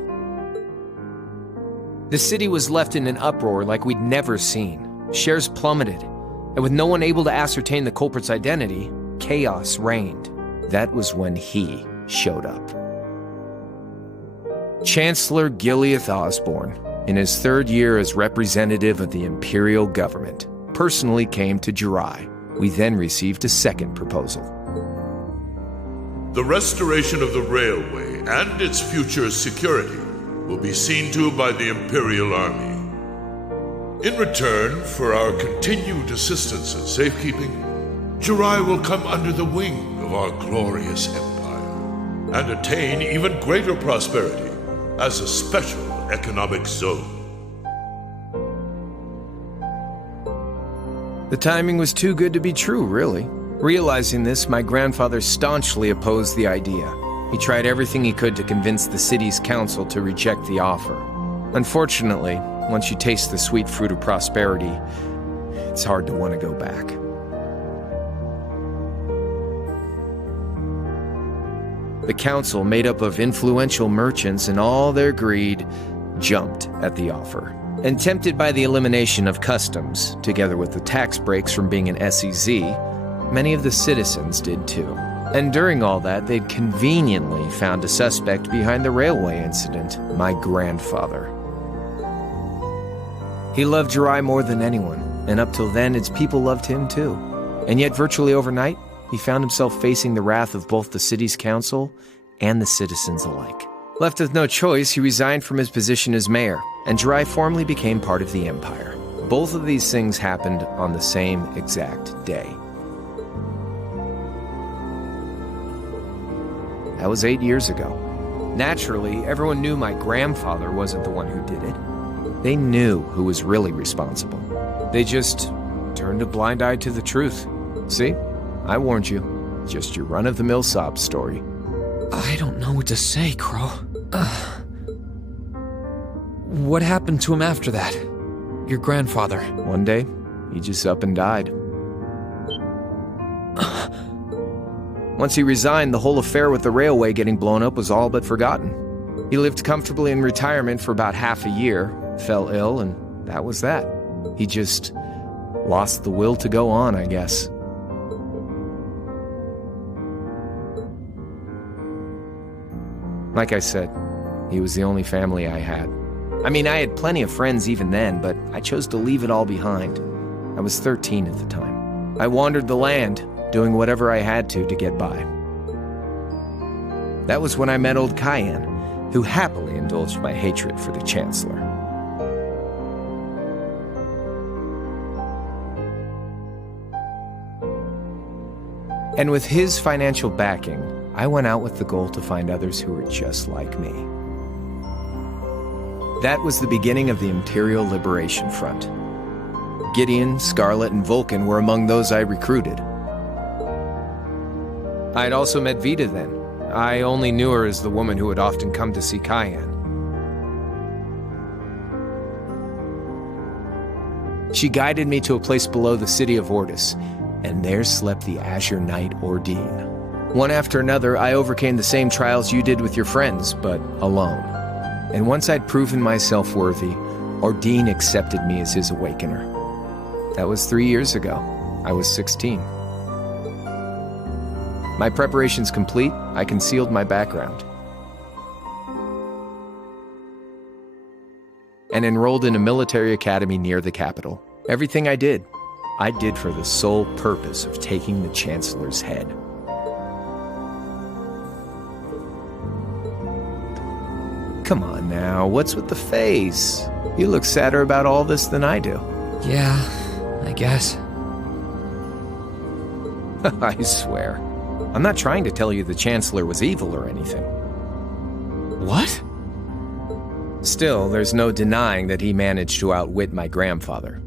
The city was left in an uproar like we'd never seen. Shares plummeted, and with no one able to ascertain the culprit's identity, chaos reigned. That was when he showed up. Chancellor Gileath Osborne, in his third year as representative of the imperial government, personally came to Jirai. We then received a second proposal. The restoration of the railway and its future security will be seen to by the Imperial Army. In return for our continued assistance in safekeeping, Jirai will come under the wing of our glorious empire and attain even greater prosperity as a special economic zone. The timing was too good to be true, really. Realizing this, my grandfather staunchly opposed the idea. He tried everything he could to convince the city's council to reject the offer. Unfortunately, once you taste the sweet fruit of prosperity, it's hard to want to go back. The council, made up of influential merchants and all their greed, jumped at the offer. And tempted by the elimination of customs, together with the tax breaks from being an SEZ, many of the citizens did too. And during all that, they'd conveniently found a suspect behind the railway incident, my grandfather. He loved Jirai more than anyone, and up till then, its people loved him too. And yet, virtually overnight, he found himself facing the wrath of both the city's council and the citizens alike. Left with no choice, he resigned from his position as mayor, and Jirai formally became part of the Empire. Both of these things happened on the same exact day. That was 8 years ago. Naturally, everyone knew my grandfather wasn't the one who did it. They knew who was really responsible. They just turned a blind eye to the truth. See? I warned you. Just your run-of-the-mill sob story. I don't know what to say, Crow. What happened to him after that? Your grandfather. One day, he just up and died. Once he resigned, the whole affair with the railway getting blown up was all but forgotten. He lived comfortably in retirement for about half a year, fell ill, and that was that. He just lost the will to go on, I guess. Like I said, he was the only family I had. I mean, I had plenty of friends even then, but I chose to leave it all behind. I was 13 at the time. I wandered the land, doing whatever I had to get by. That was when I met old Cayenne, who happily indulged my hatred for the Chancellor. And with his financial backing, I went out with the goal to find others who were just like me. That was the beginning of the Imperial Liberation Front. Gideon, Scarlet, and Vulcan were among those I recruited. I had also met Vita then. I only knew her as the woman who would often come to see Cayenne. She guided me to a place below the city of Ordis, and there slept the Azure Knight Ordine. One after another, I overcame the same trials you did with your friends, but alone. And once I'd proven myself worthy, Ordine accepted me as his awakener. That was 3 years ago. I was 16. My preparations complete, I concealed my background. And enrolled in a military academy near the capital. Everything I did for the sole purpose of taking the Chancellor's head. Come on now, what's with the face? You look sadder about all this than I do. Yeah, I guess. I swear. I'm not trying to tell you the Chancellor was evil or anything. What? Still, there's no denying that he managed to outwit my grandfather.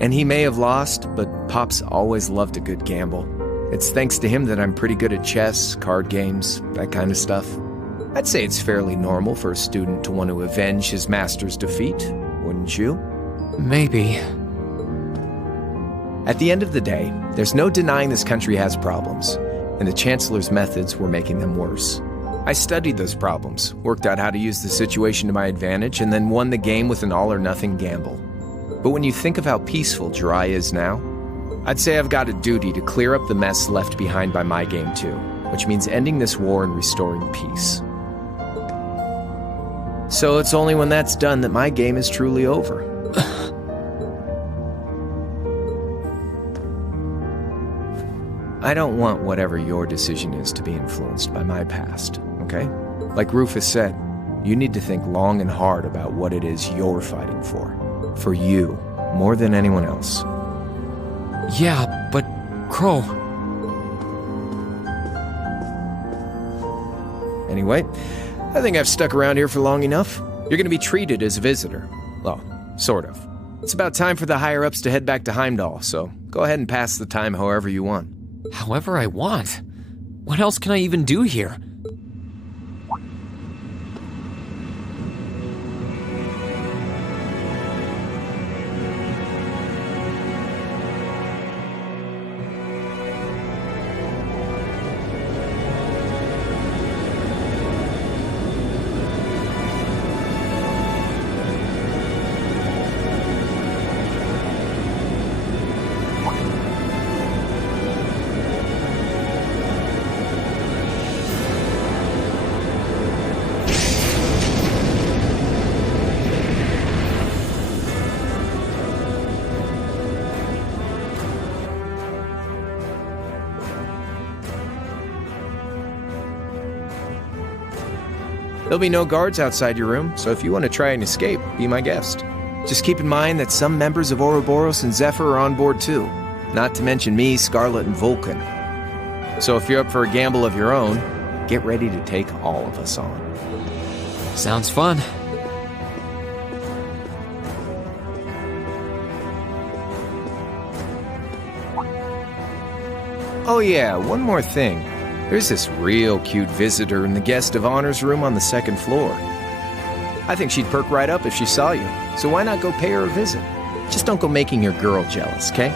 And he may have lost, but Pop's always loved a good gamble. It's thanks to him that I'm pretty good at chess, card games, that kind of stuff. I'd say it's fairly normal for a student to want to avenge his master's defeat, wouldn't you? Maybe. At the end of the day, there's no denying this country has problems, and the Chancellor's methods were making them worse. I studied those problems, worked out how to use the situation to my advantage, and then won the game with an all-or-nothing gamble. But when you think of how peaceful Jirai is now, I'd say I've got a duty to clear up the mess left behind by my game too, which means ending this war and restoring peace. So it's only when that's done that my game is truly over. I don't want whatever your decision is to be influenced by my past, okay? Like Rufus said, You need to think long and hard about what it is you're fighting for. For you, more than anyone else. Yeah, but Crow... Anyway, I think I've stuck around here for long enough. You're gonna be treated as a visitor. Well, sort of. It's about time for the higher-ups to head back to Heimdall, so go ahead and pass the time however you want. However I want? What else can I even do here? There'll be no guards outside your room, so if you want to try and escape, be my guest. Just keep in mind that some members of Ouroboros and Zephyr are on board too, not to mention me, Scarlet, and Vulcan. So if you're up for a gamble of your own, get ready to take all of us on. Sounds fun. Oh yeah, one more thing. There's this real cute visitor in the guest of honors room on the second floor. I think she'd perk right up if she saw you, so why not go pay her a visit? Just don't go making your girl jealous, okay?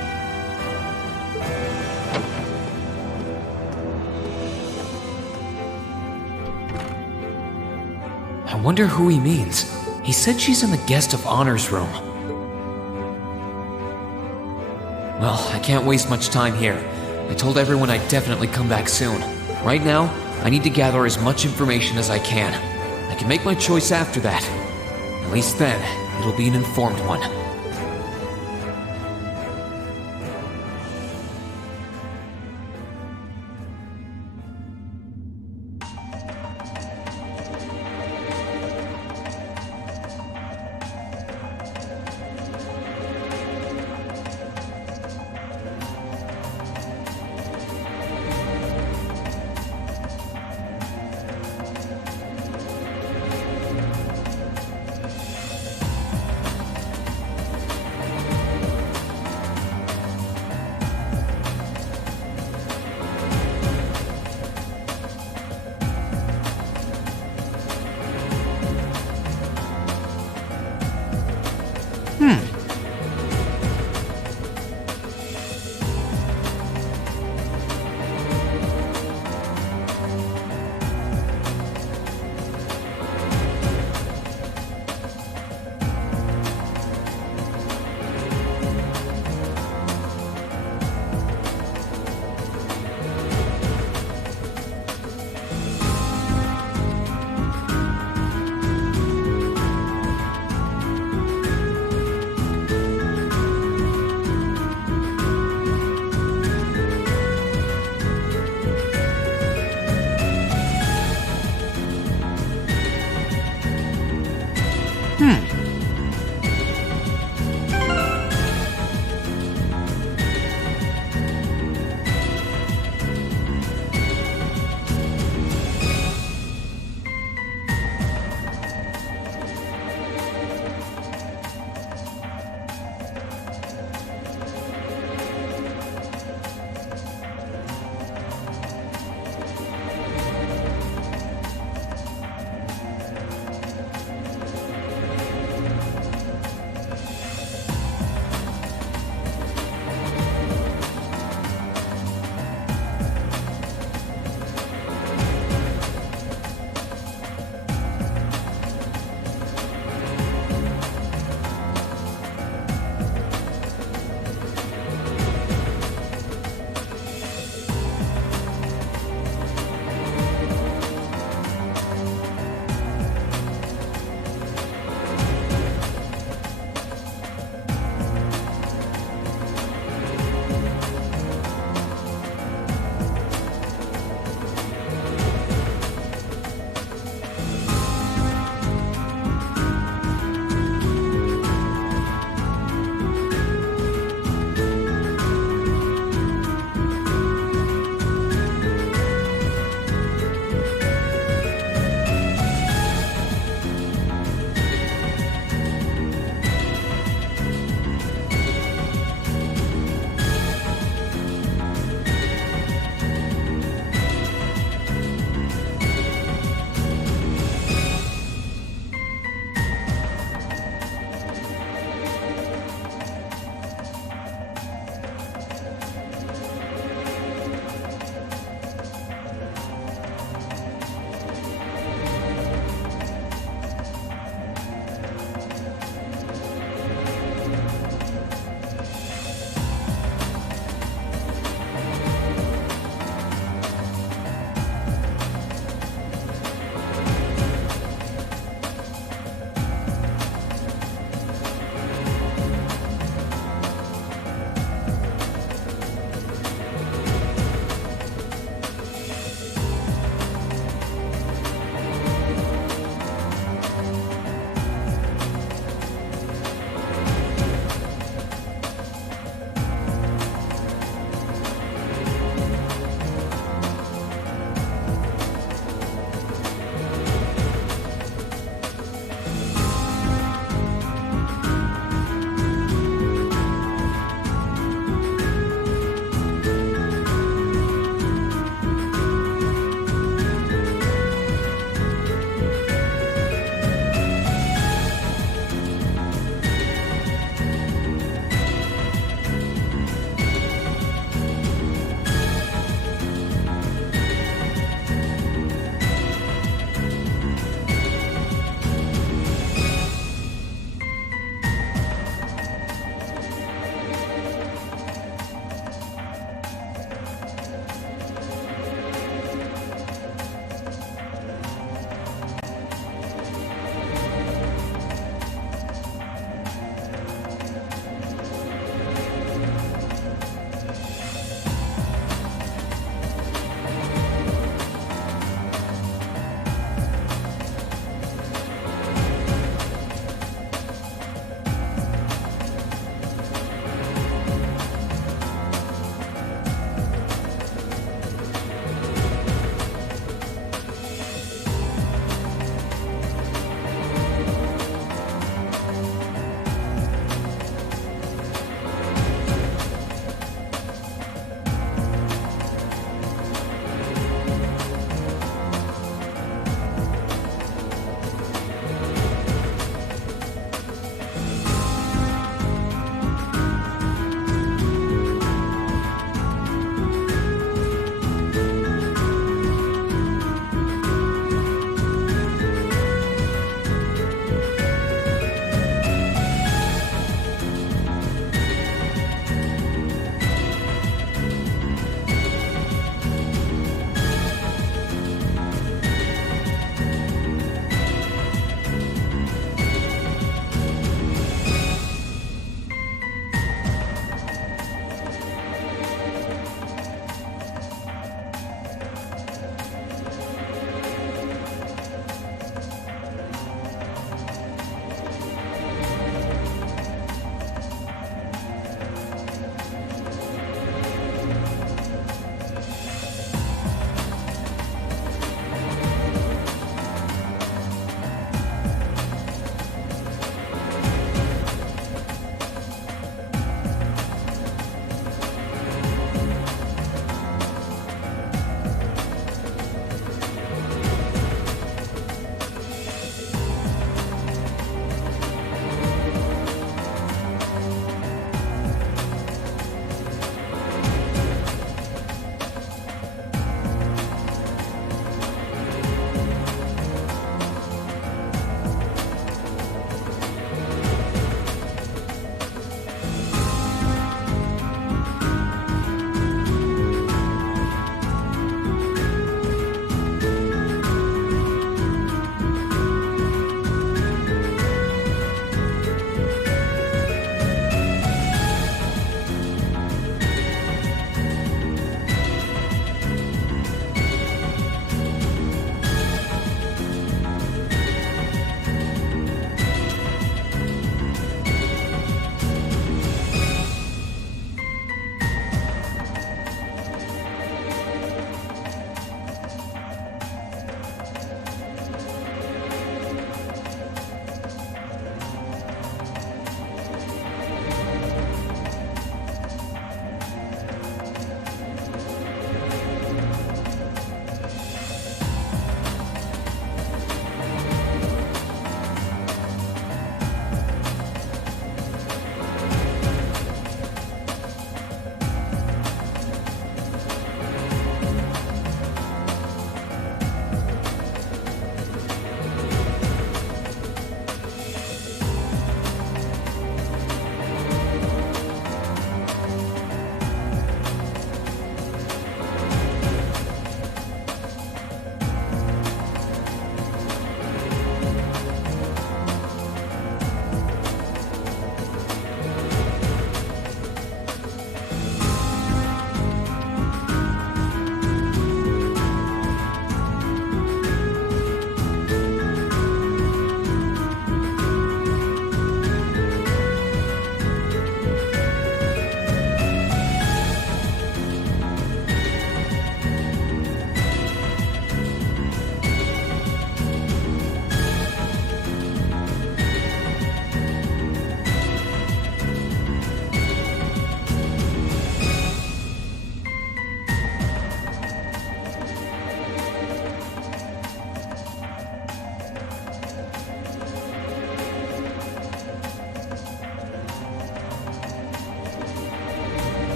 I wonder who he means. He said she's in the guest of honors room. Well, I can't waste much time here. I told everyone I'd definitely come back soon. Right now, I need to gather as much information as I can. I can make my choice after that. At least then, it'll be an informed one.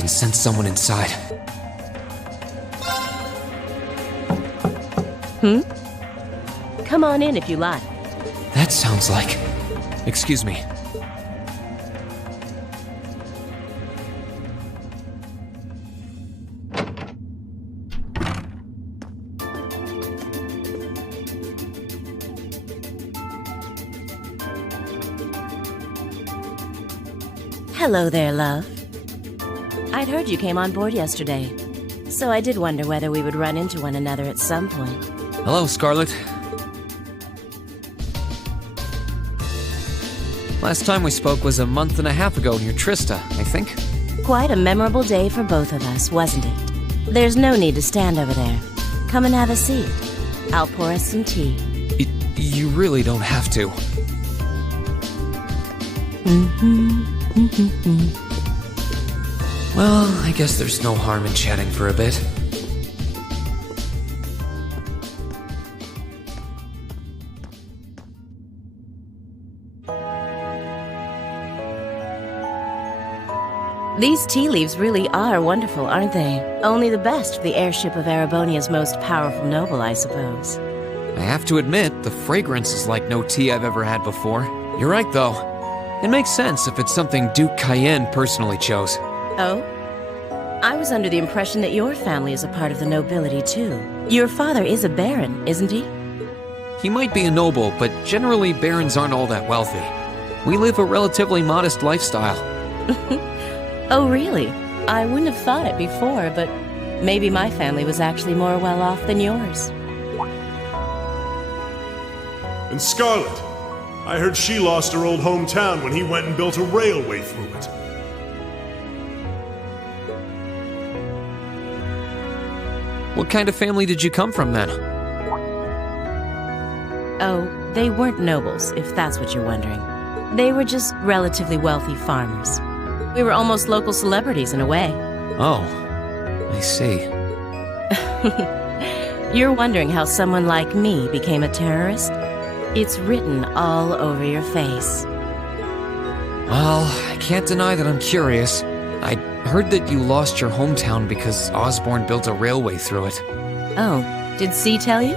can sense someone inside. Come on in if you like. That sounds like... Excuse me. Hello there, love. I'd heard you came on board yesterday, so I did wonder whether we would run into one another at some point. Hello, Scarlet. Last time we spoke was a month and a half ago near Trista, I think. Quite a memorable day for both of us, wasn't it? There's no need to stand over there. Come and have a seat. I'll pour us some tea. You really don't have to. Well, I guess there's no harm in chatting for a bit. These tea leaves really are wonderful, aren't they? Only the best for the airship of Erebonia's most powerful noble, I suppose. I have to admit, the fragrance is like no tea I've ever had before. You're right, though. It makes sense if it's something Duke Cayenne personally chose. Oh? I was under the impression that your family is a part of the nobility, too. Your father is a baron, isn't he? He might be a noble, but generally barons aren't all that wealthy. We live a relatively modest lifestyle. Oh, really? I wouldn't have thought it before, but maybe my family was actually more well off than yours. And Scarlet, I heard she lost her old hometown when he went and built a railway through it. What kind of family did you come from, then? Oh, they weren't nobles, if that's what you're wondering. They were just relatively wealthy farmers. We were almost local celebrities in a way. Oh, I see. You're wondering how someone like me became a terrorist? It's written all over your face. Well, I can't deny that I'm curious. I heard that you lost your hometown because Osborn built a railway through it. Oh, did C tell you?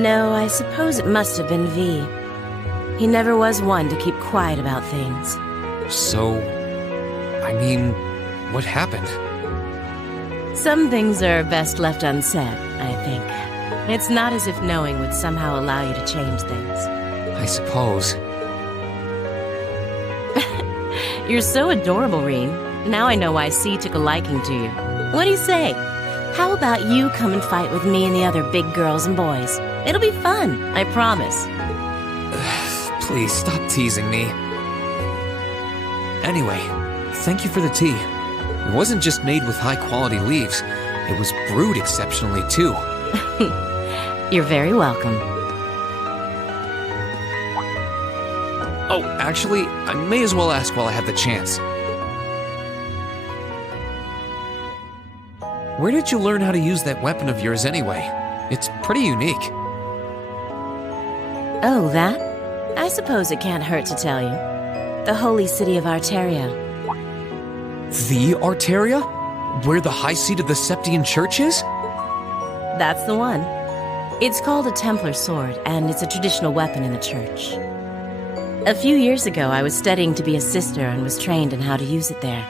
No, I suppose it must have been V. He never was one to keep quiet about things. So, I mean, what happened? Some things are best left unsaid, I think. It's not as if knowing would somehow allow you to change things. I suppose. You're so adorable, Reen. Now I know why C took a liking to you. What do you say? How about you come and fight with me and the other big girls and boys? It'll be fun, I promise. Please stop teasing me. Anyway, thank you for the tea. It wasn't just made with high-quality leaves. It was brewed exceptionally, too. You're very welcome. Oh, actually, I may as well ask while I have the chance. Where did you learn how to use that weapon of yours anyway? It's pretty unique. Oh, that? I suppose it can't hurt to tell you. The holy city of Arteria. The Arteria? Where the high seat of the Septian Church is? That's the one. It's called a Templar sword, and it's a traditional weapon in the church. A few years ago, I was studying to be a sister and was trained in how to use it there.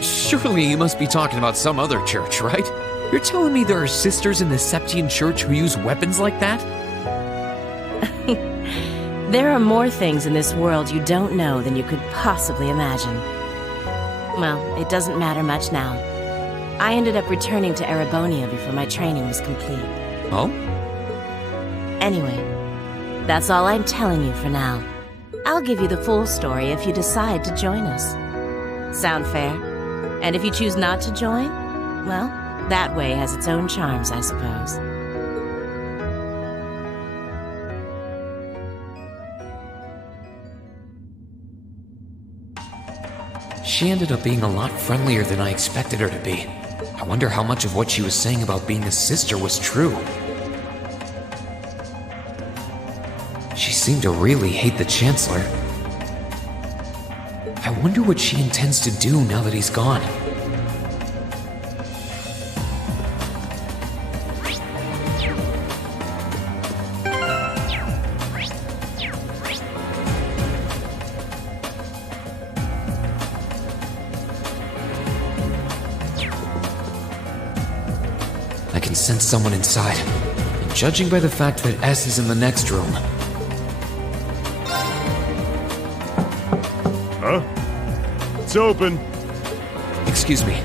Surely you must be talking about some other church, right? You're telling me there are sisters in the Septian Church who use weapons like that? There are more things in this world you don't know than you could possibly imagine. Well, it doesn't matter much now. I ended up returning to Erebonia before my training was complete. Oh? Anyway, that's all I'm telling you for now. I'll give you the full story if you decide to join us. Sound fair? And if you choose not to join, well, that way has its own charms, I suppose. She ended up being a lot friendlier than I expected her to be. I wonder how much of what she was saying about being a sister was true. She seemed to really hate the Chancellor. I wonder what she intends to do now that he's gone. I can sense someone inside, and judging by the fact that S is in the next room. Huh? It's open. Excuse me.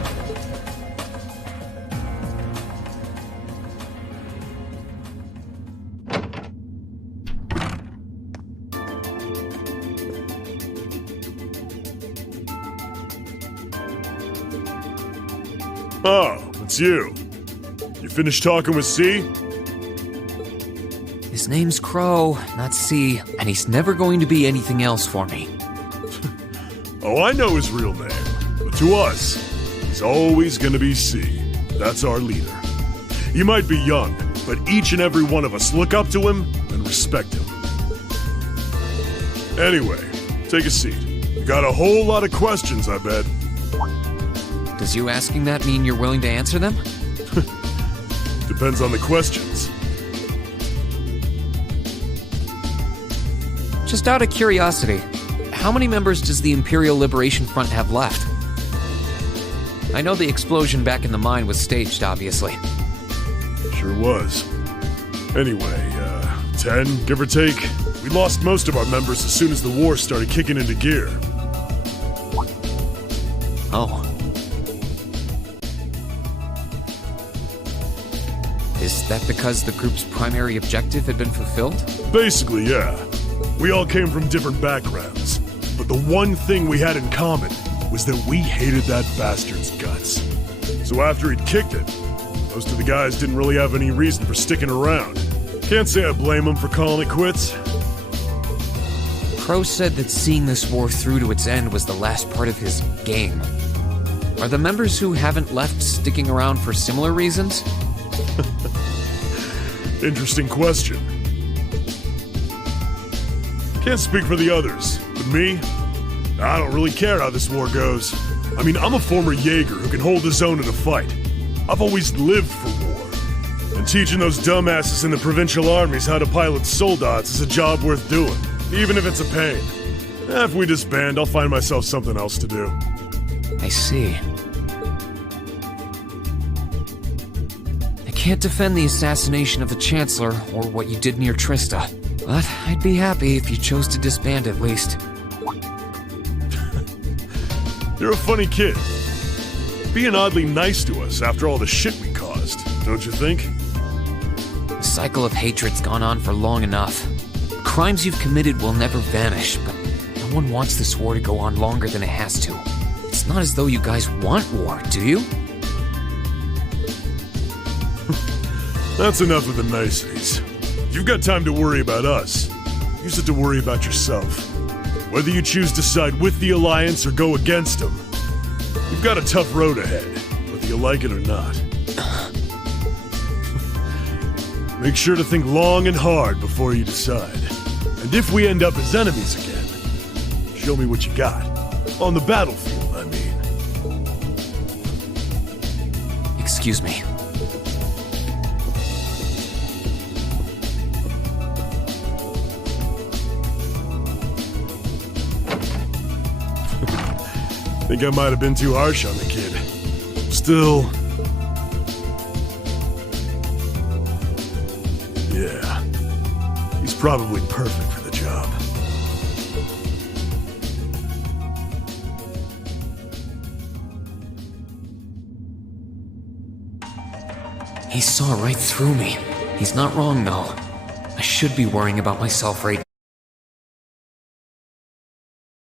Oh, it's you. You finished talking with C? His name's Crow, not C, and he's never going to be anything else for me. Oh, I know his real name, but to us, he's always gonna be C. That's our leader. He might be young, but each and every one of us look up to him and respect him. Anyway, take a seat. You got a whole lot of questions, I bet. Does you asking that mean you're willing to answer them? Depends on the questions. Just out of curiosity, how many members does the Imperial Liberation Front have left? I know the explosion back in the mine was staged, obviously. Sure was. Anyway, 10, give or take. We lost most of our members as soon as the war started kicking into gear. Oh. Is that because the group's primary objective had been fulfilled? Basically, yeah. We all came from different backgrounds, but the one thing we had in common was that we hated that bastard's guts. So after he'd kicked it, most of the guys didn't really have any reason for sticking around. Can't say I blame them for calling it quits. Crow said that seeing this war through to its end was the last part of his game. Are the members who haven't left sticking around for similar reasons? Interesting question. Can't speak for the others, but me, I don't really care how this war goes. I mean, I'm a former Jaeger who can hold his own in a fight. I've always lived for war. And teaching those dumbasses in the provincial armies how to pilot soldats is a job worth doing, even if it's a pain. If we disband, I'll find myself something else to do. I see. I can't defend the assassination of the Chancellor or what you did near Trista, but I'd be happy if you chose to disband at least. You're a funny kid. Being oddly nice to us after all the shit we caused, don't you think? The cycle of hatred's gone on for long enough. Crimes you've committed will never vanish, but no one wants this war to go on longer than it has to. It's not as though you guys want war, do you? That's enough of the niceties. You've got time to worry about us. Use it to worry about yourself. Whether you choose to side with the Alliance or go against them, you've got a tough road ahead, whether you like it or not. Make sure to think long and hard before you decide. And if we end up as enemies again, show me what you got. On the battlefield, I mean. Excuse me. Think I might have been too harsh on the kid. Still... yeah. He's probably perfect for the job. He saw right through me. He's not wrong, though. I should be worrying about myself right